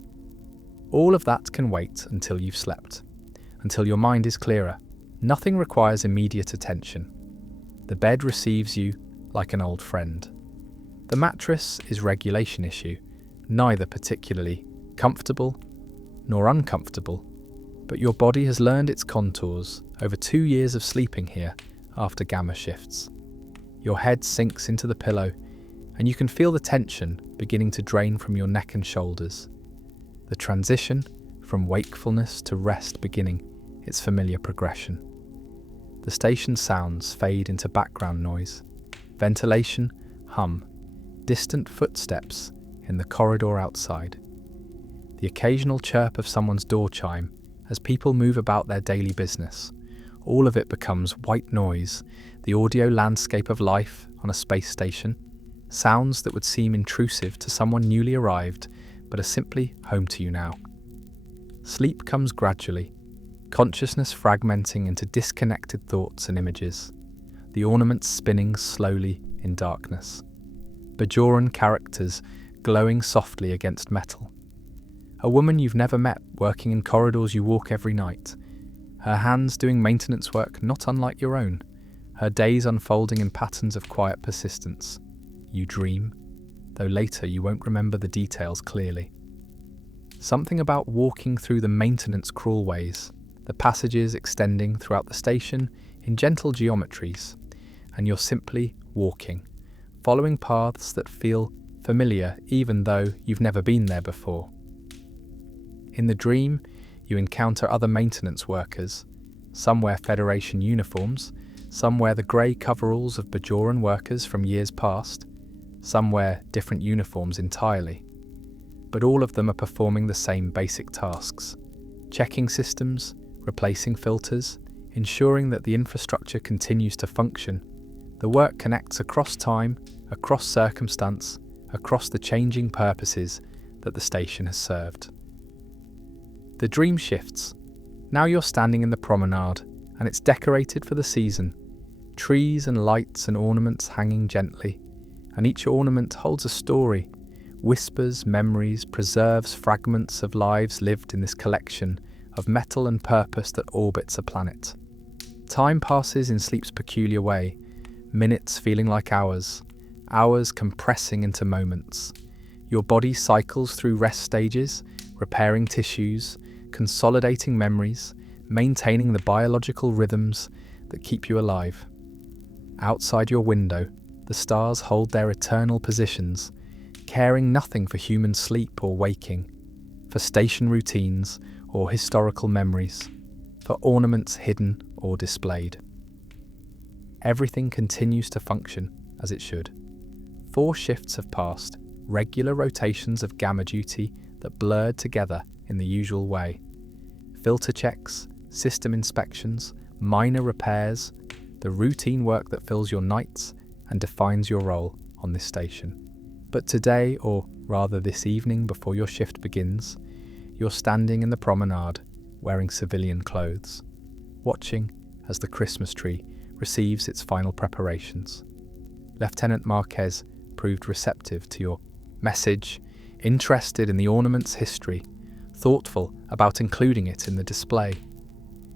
All of that can wait until you've slept, until your mind is clearer. Nothing requires immediate attention. The bed receives you like an old friend. The mattress is regulation issue, neither particularly comfortable nor uncomfortable, but your body has learned its contours over 2 years of sleeping here after gamma shifts. Your head sinks into the pillow, and you can feel the tension beginning to drain from your neck and shoulders. The transition from wakefulness to rest beginning its familiar progression. The station sounds fade into background noise, ventilation, hum, distant footsteps in the corridor outside. The occasional chirp of someone's door chime as people move about their daily business. All of it becomes white noise, the audio landscape of life on a space station, sounds that would seem intrusive to someone newly arrived but are simply home to you now. Sleep comes gradually, consciousness fragmenting into disconnected thoughts and images, the ornaments spinning slowly in darkness. Bajoran characters glowing softly against metal. A woman you've never met working in corridors you walk every night, her hands doing maintenance work not unlike your own, her days unfolding in patterns of quiet persistence. You dream, though later you won't remember the details clearly. Something about walking through the maintenance crawlways, the passages extending throughout the station in gentle geometries, and you're simply walking, following paths that feel familiar even though you've never been there before. In the dream, you encounter other maintenance workers. Some wear Federation uniforms, some wear the grey coveralls of Bajoran workers from years past, some wear different uniforms entirely. But all of them are performing the same basic tasks: checking systems, replacing filters, ensuring that the infrastructure continues to function. The work connects across time, across circumstance, across the changing purposes that the station has served. The dream shifts. Now you're standing in the promenade, and it's decorated for the season. Trees and lights and ornaments hanging gently, and each ornament holds a story, whispers memories, preserves fragments of lives lived in this collection of metal and purpose that orbits a planet. Time passes in sleep's peculiar way, minutes feeling like hours, hours compressing into moments. Your body cycles through rest stages, repairing tissues, consolidating memories, maintaining the biological rhythms that keep you alive. Outside your window, the stars hold their eternal positions, caring nothing for human sleep or waking, for station routines or historical memories, for ornaments hidden or displayed. Everything continues to function as it should. 4 shifts have passed, regular rotations of gamma duty that blurred together in the usual way. Filter checks, system inspections, minor repairs, the routine work that fills your nights and defines your role on this station. But today, or rather this evening before your shift begins, you're standing in the promenade wearing civilian clothes, watching as the Christmas tree receives its final preparations. Lieutenant Marquez proved receptive to your message, interested in the ornament's history, thoughtful about including it in the display.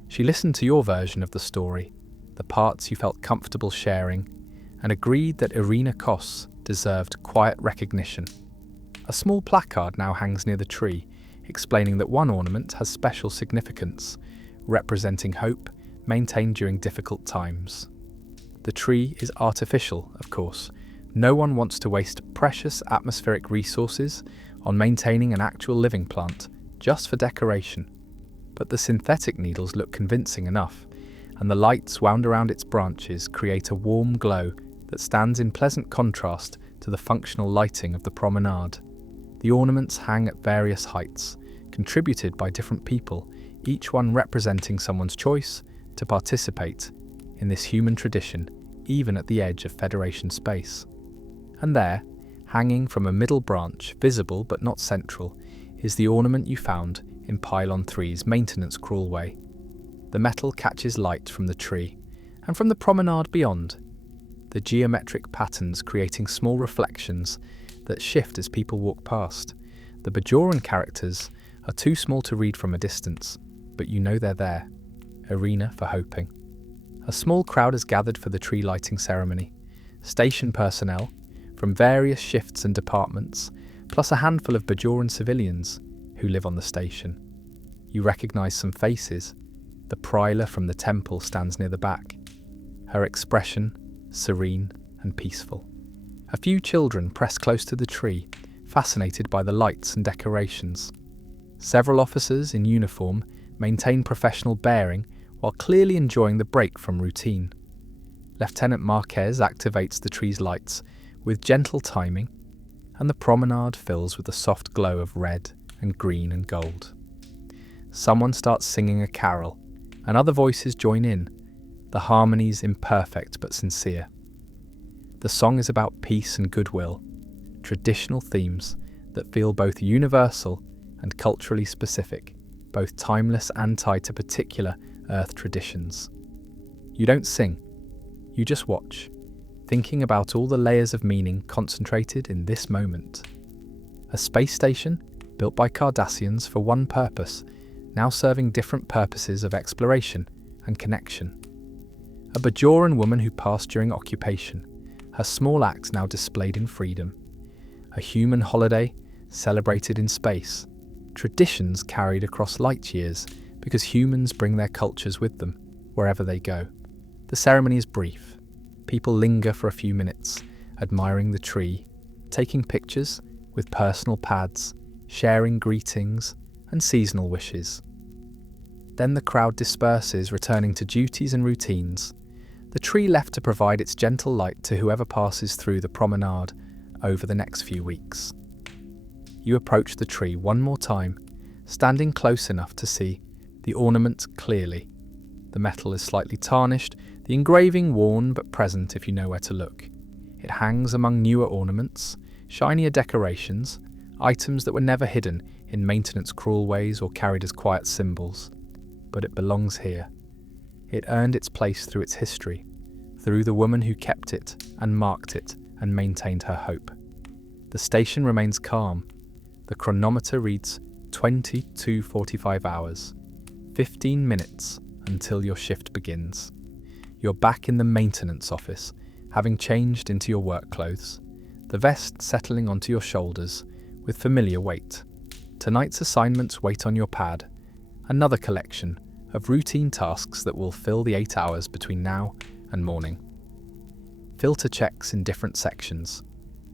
She listened to your version of the story, the parts you felt comfortable sharing, and agreed that Irina Kos deserved quiet recognition. A small placard now hangs near the tree, explaining that one ornament has special significance, representing hope maintained during difficult times. The tree is artificial, of course. No one wants to waste precious atmospheric resources on maintaining an actual living plant just for decoration. But the synthetic needles look convincing enough, and the lights wound around its branches create a warm glow that stands in pleasant contrast to the functional lighting of the promenade. The ornaments hang at various heights, contributed by different people, each one representing someone's choice to participate in this human tradition, even at the edge of Federation space. And there, hanging from a middle branch, visible but not central, is the ornament you found in Pylon 3's maintenance crawlway. The metal catches light from the tree, and from the promenade beyond, the geometric patterns creating small reflections that shift as people walk past. The Bajoran characters are too small to read from a distance, but you know they're there. Arena for hoping. A small crowd has gathered for the tree lighting ceremony. Station personnel from various shifts and departments, plus a handful of Bajoran civilians who live on the station. You recognise some faces. The Pryla from the temple stands near the back, her expression serene and peaceful. A few children press close to the tree, fascinated by the lights and decorations. Several officers in uniform maintain professional bearing while clearly enjoying the break from routine. Lieutenant Marquez activates the tree's lights with gentle timing, and the promenade fills with a soft glow of red and green and gold. Someone starts singing a carol, and other voices join in, the harmonies imperfect but sincere. The song is about peace and goodwill, traditional themes that feel both universal and culturally specific. both timeless and tied to particular Earth traditions. You don't sing, you just watch, thinking about all the layers of meaning concentrated in this moment. A space station built by Cardassians for one purpose, now serving different purposes of exploration and connection. A Bajoran woman who passed during occupation, her small act now displayed in freedom. A human holiday celebrated in space, traditions carried across light years because humans bring their cultures with them wherever they go. The ceremony is brief. People linger for a few minutes, admiring the tree, taking pictures with personal pads, sharing greetings and seasonal wishes. Then the crowd disperses, returning to duties and routines. The tree left to provide its gentle light to whoever passes through the promenade over the next few weeks. You approach the tree one more time, standing close enough to see the ornament clearly. The metal is slightly tarnished, the engraving worn but present if you know where to look. It hangs among newer ornaments, shinier decorations, items that were never hidden in maintenance crawlways or carried as quiet symbols. But it belongs here. It earned its place through its history, through the woman who kept it and marked it and maintained her hope. The station remains calm. The chronometer reads 22:45 hours, 15 minutes until your shift begins. You're back in the maintenance office, having changed into your work clothes, the vest settling onto your shoulders with familiar weight. Tonight's assignments wait on your pad, another collection of routine tasks that will fill the 8 hours between now and morning. Filter checks in different sections,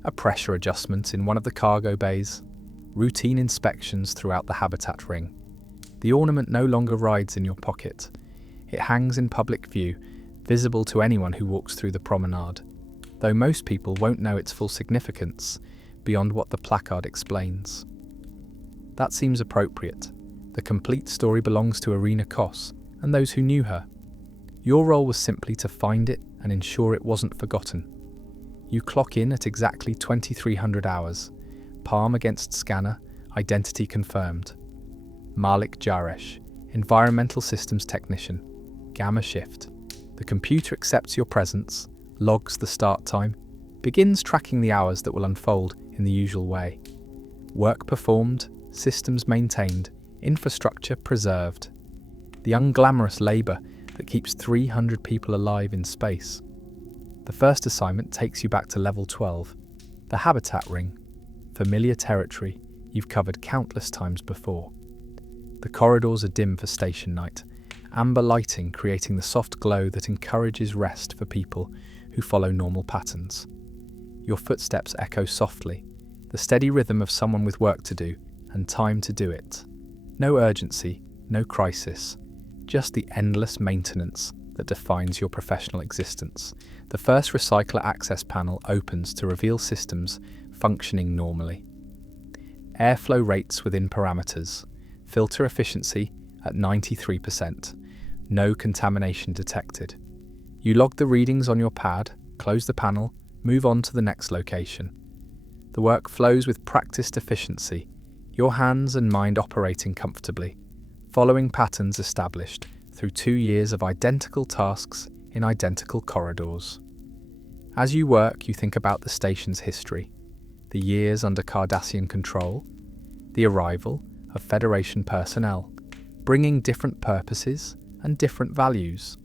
a pressure adjustment in one of the cargo bays, routine inspections throughout the habitat ring. The ornament no longer rides in your pocket. It hangs in public view, visible to anyone who walks through the promenade, though most people won't know its full significance beyond what the placard explains. That seems appropriate. The complete story belongs to Irina Kos and those who knew her. Your role was simply to find it and ensure it wasn't forgotten. You clock in at exactly 2300 hours, palm against scanner, identity confirmed. Malik Jaresh, Environmental Systems Technician, Gamma Shift. The computer accepts your presence, logs the start time, begins tracking the hours that will unfold in the usual way. Work performed, systems maintained, infrastructure preserved. The unglamorous labour that keeps 300 people alive in space. The first assignment takes you back to level 12, the habitat ring, familiar territory you've covered countless times before. The corridors are dim for station night, amber lighting creating the soft glow that encourages rest for people who follow normal patterns. Your footsteps echo softly, the steady rhythm of someone with work to do and time to do it. No urgency, no crisis, just the endless maintenance that defines your professional existence. The first recycler access panel opens to reveal systems functioning normally. Airflow rates within parameters, filter efficiency at 93%, no contamination detected. You log the readings on your pad, close the panel, move on to the next location. The work flows with practiced efficiency, your hands and mind operating comfortably, following patterns established through 2 years of identical tasks in identical corridors. As you work, you think about the station's history, the years under Cardassian control, the arrival of Federation personnel, bringing different purposes and different values,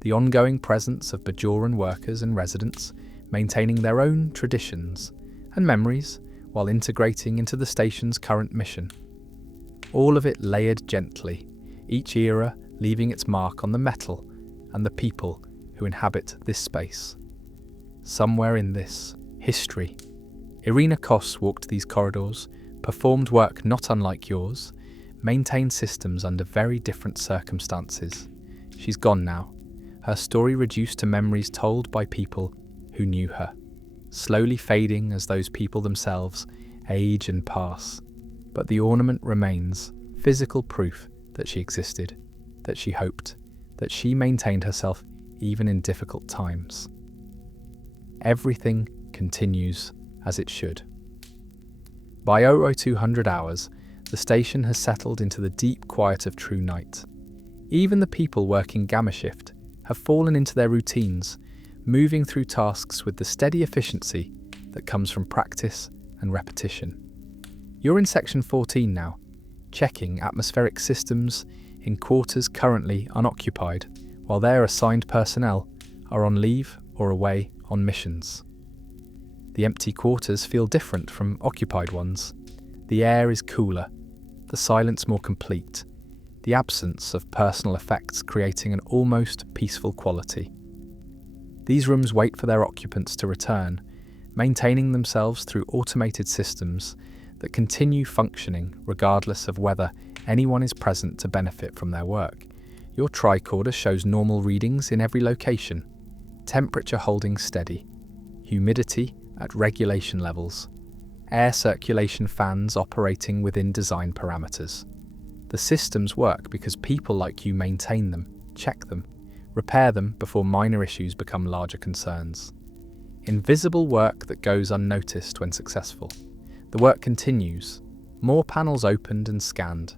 the ongoing presence of Bajoran workers and residents maintaining their own traditions and memories while integrating into the station's current mission. All of it layered gently, each era leaving its mark on the metal and the people who inhabit this space. Somewhere in this history, Irina Kos walked these corridors, performed work not unlike yours, maintained systems under very different circumstances. She's gone now, her story reduced to memories told by people who knew her, slowly fading as those people themselves age and pass. But the ornament remains, physical proof that she existed, that she hoped, that she maintained herself even in difficult times. Everything continues as it should. By 00200 hours, The station has settled into the deep quiet of true night. Even the people working gamma shift have fallen into their routines, moving through tasks with the steady efficiency that comes from practice and repetition. You're in Section 14 now, checking atmospheric systems in quarters currently unoccupied, while their assigned personnel are on leave or away on missions. The empty quarters feel different from occupied ones. The air is cooler, the silence more complete, the absence of personal effects creating an almost peaceful quality. These rooms wait for their occupants to return, maintaining themselves through automated systems that continue functioning regardless of whether anyone is present to benefit from their work. Your tricorder shows normal readings in every location, temperature holding steady, humidity at regulation levels, air circulation fans operating within design parameters. The systems work because people like you maintain them, check them, repair them before minor issues become larger concerns. Invisible work that goes unnoticed when successful. The work continues, more panels opened and scanned,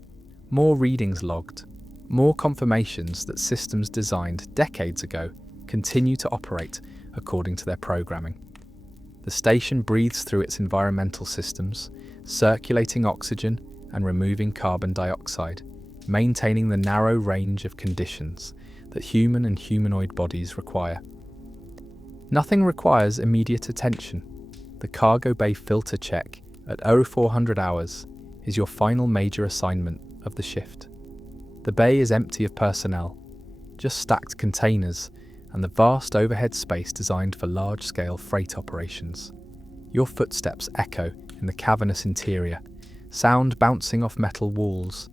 more readings logged, more confirmations that systems designed decades ago continue to operate according to their programming. The station breathes through its environmental systems, circulating oxygen and removing carbon dioxide, maintaining the narrow range of conditions that human and humanoid bodies require. Nothing requires immediate attention. The cargo bay filter check at 0400 hours is your final major assignment of the shift. The bay is empty of personnel, just stacked containers and the vast overhead space designed for large-scale freight operations. Your footsteps echo in the cavernous interior, sound bouncing off metal walls.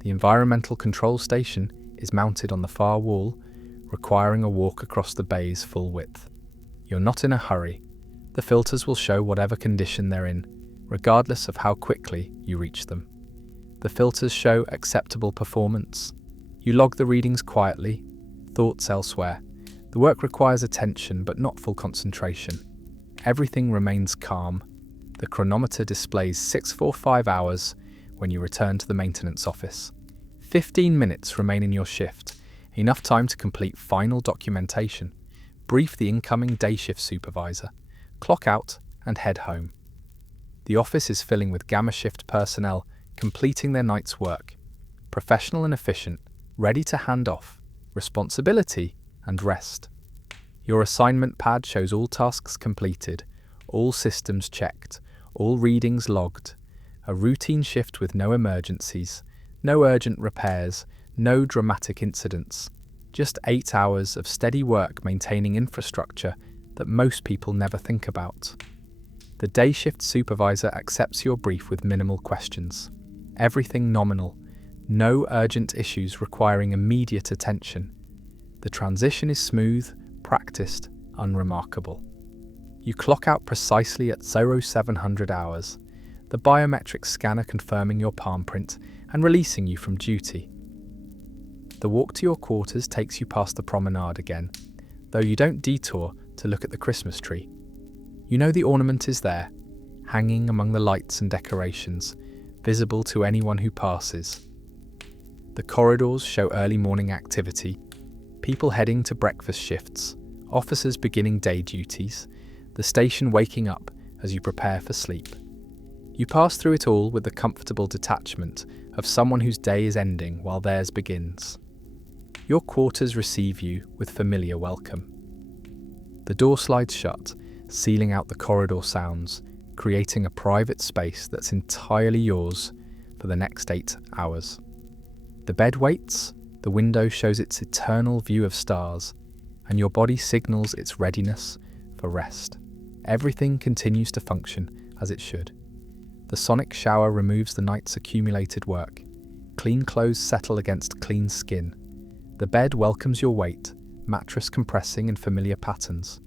The environmental control station is mounted on the far wall, requiring a walk across the bay's full width. You're not in a hurry. The filters will show whatever condition they're in, regardless of how quickly you reach them. The filters show acceptable performance. You log the readings quietly, thoughts elsewhere. The work requires attention but not full concentration. Everything remains calm. The chronometer displays 645 hours when you return to the maintenance office. 15 minutes remain in your shift, enough time to complete final documentation, brief the incoming day shift supervisor, clock out and head home. The office is filling with gamma shift personnel completing their night's work, professional and efficient, ready to hand off responsibility and rest. Your assignment pad shows all tasks completed, all systems checked, all readings logged, a routine shift with no emergencies, no urgent repairs, no dramatic incidents, just 8 hours of steady work maintaining infrastructure that most people never think about. The day shift supervisor accepts your brief with minimal questions. Everything nominal, no urgent issues requiring immediate attention. The transition is smooth, practiced, unremarkable. You clock out precisely at 0700 hours, the biometric scanner confirming your palm print and releasing you from duty. The walk to your quarters takes you past the promenade again, though you don't detour to look at the Christmas tree. You know the ornament is there, hanging among the lights and decorations, visible to anyone who passes. The corridors show early morning activity, people heading to breakfast shifts, officers beginning day duties, the station waking up as you prepare for sleep. You pass through it all with the comfortable detachment of someone whose day is ending while theirs begins. Your quarters receive you with familiar welcome. The door slides shut, sealing out the corridor sounds, creating a private space that's entirely yours for the next 8 hours. The bed waits, the window shows its eternal view of stars, and your body signals its readiness for rest. Everything continues to function as it should. The sonic shower removes the night's accumulated work. Clean clothes settle against clean skin. The bed welcomes your weight, mattress compressing in familiar patterns,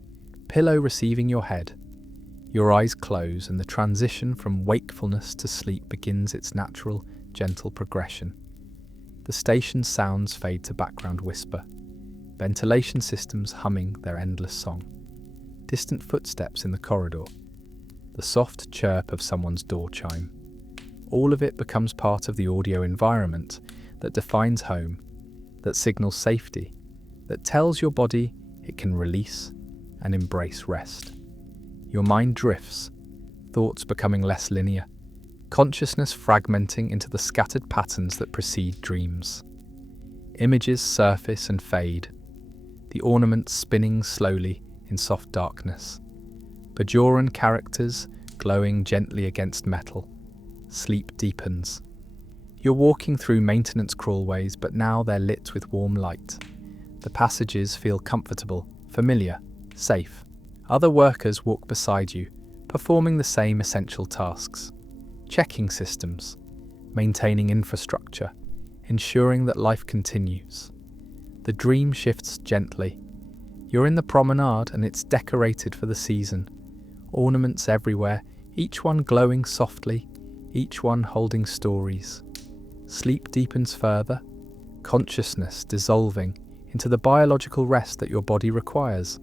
pillow receiving your head. Your eyes close and the transition from wakefulness to sleep begins its natural, gentle progression. The station sounds fade to background whisper, ventilation systems humming their endless song. Distant footsteps in the corridor, the soft chirp of someone's door chime. All of it becomes part of the audio environment that defines home, that signals safety, that tells your body it can release and embrace rest. Your mind drifts, thoughts becoming less linear, consciousness fragmenting into the scattered patterns that precede dreams. Images surface and fade, the ornament spinning slowly in soft darkness. Bajoran characters glowing gently against metal. Sleep deepens. You're walking through maintenance crawlways, but now they're lit with warm light. The passages feel comfortable, familiar, safe. Other workers walk beside you, performing the same essential tasks. Checking systems, maintaining infrastructure, ensuring that life continues. The dream shifts gently. You're in the promenade and it's decorated for the season. Ornaments everywhere, each one glowing softly, each one holding stories. Sleep deepens further, consciousness dissolving into the biological rest that your body requires.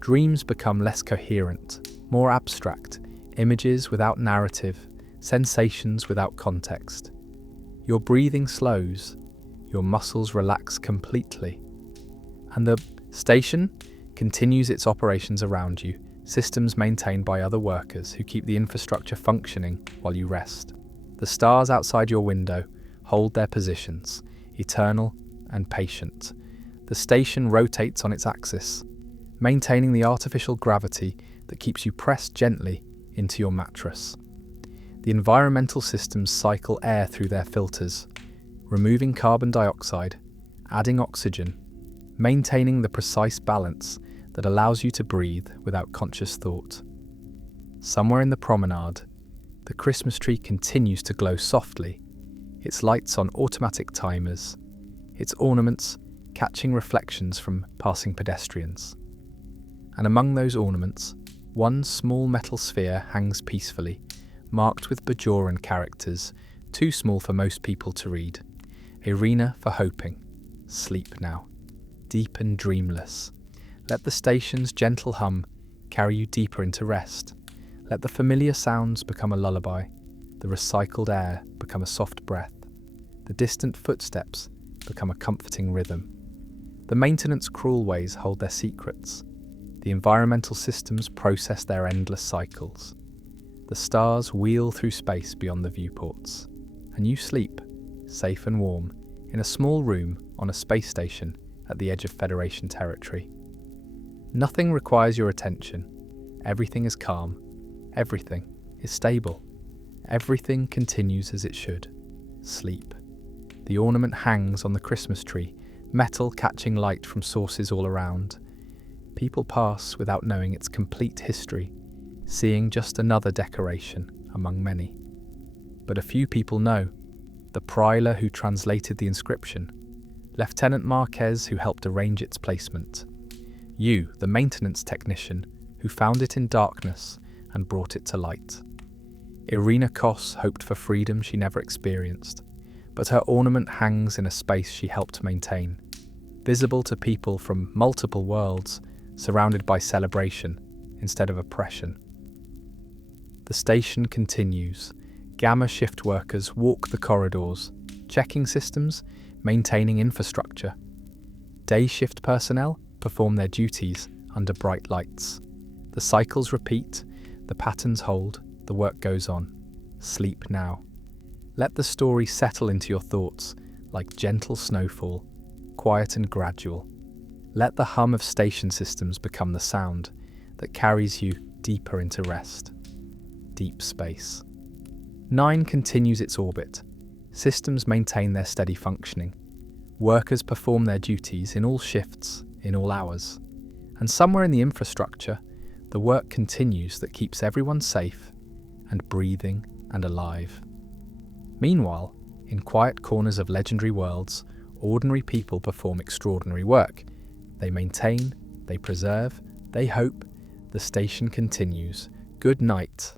Dreams become less coherent, more abstract, images without narrative, sensations without context. Your breathing slows, your muscles relax completely. And the station continues its operations around you, systems maintained by other workers who keep the infrastructure functioning while you rest. The stars outside your window hold their positions, eternal and patient. The station rotates on its axis, maintaining the artificial gravity that keeps you pressed gently into your mattress. The environmental systems cycle air through their filters, removing carbon dioxide, adding oxygen, maintaining the precise balance that allows you to breathe without conscious thought. Somewhere in the promenade, the Christmas tree continues to glow softly, its lights on automatic timers, its ornaments catching reflections from passing pedestrians. And among those ornaments, one small metal sphere hangs peacefully, marked with Bajoran characters, too small for most people to read. Arena for hoping. Sleep now. Deep and dreamless. Let the station's gentle hum carry you deeper into rest. Let the familiar sounds become a lullaby, the recycled air become a soft breath, the distant footsteps become a comforting rhythm. The maintenance crawlways hold their secrets. The environmental systems process their endless cycles. The stars wheel through space beyond the viewports, and you sleep, safe and warm, in a small room on a space station at the edge of Federation territory. Nothing requires your attention. Everything is calm. Everything is stable. Everything continues as it should. Sleep. The ornament hangs on the Christmas tree, metal catching light from sources all around. People pass without knowing its complete history, seeing just another decoration among many. But a few people know. The prior who translated the inscription, Lieutenant Marquez who helped arrange its placement, you, the maintenance technician who found it in darkness and brought it to light. Irina Kos hoped for freedom she never experienced, but her ornament hangs in a space she helped maintain, visible to people from multiple worlds, surrounded by celebration instead of oppression. The station continues. Gamma shift workers walk the corridors, checking systems, maintaining infrastructure. Day shift personnel perform their duties under bright lights. The cycles repeat, the patterns hold, the work goes on. Sleep now. Let the story settle into your thoughts like gentle snowfall, quiet and gradual. Let the hum of station systems become the sound that carries you deeper into rest. Deep space. 9 continues its orbit. Systems maintain their steady functioning. Workers perform their duties in all shifts, in all hours. And somewhere in the infrastructure, the work continues that keeps everyone safe and breathing and alive. Meanwhile, in quiet corners of legendary worlds, ordinary people perform extraordinary work. They maintain, they preserve, they hope. The station continues. Good night.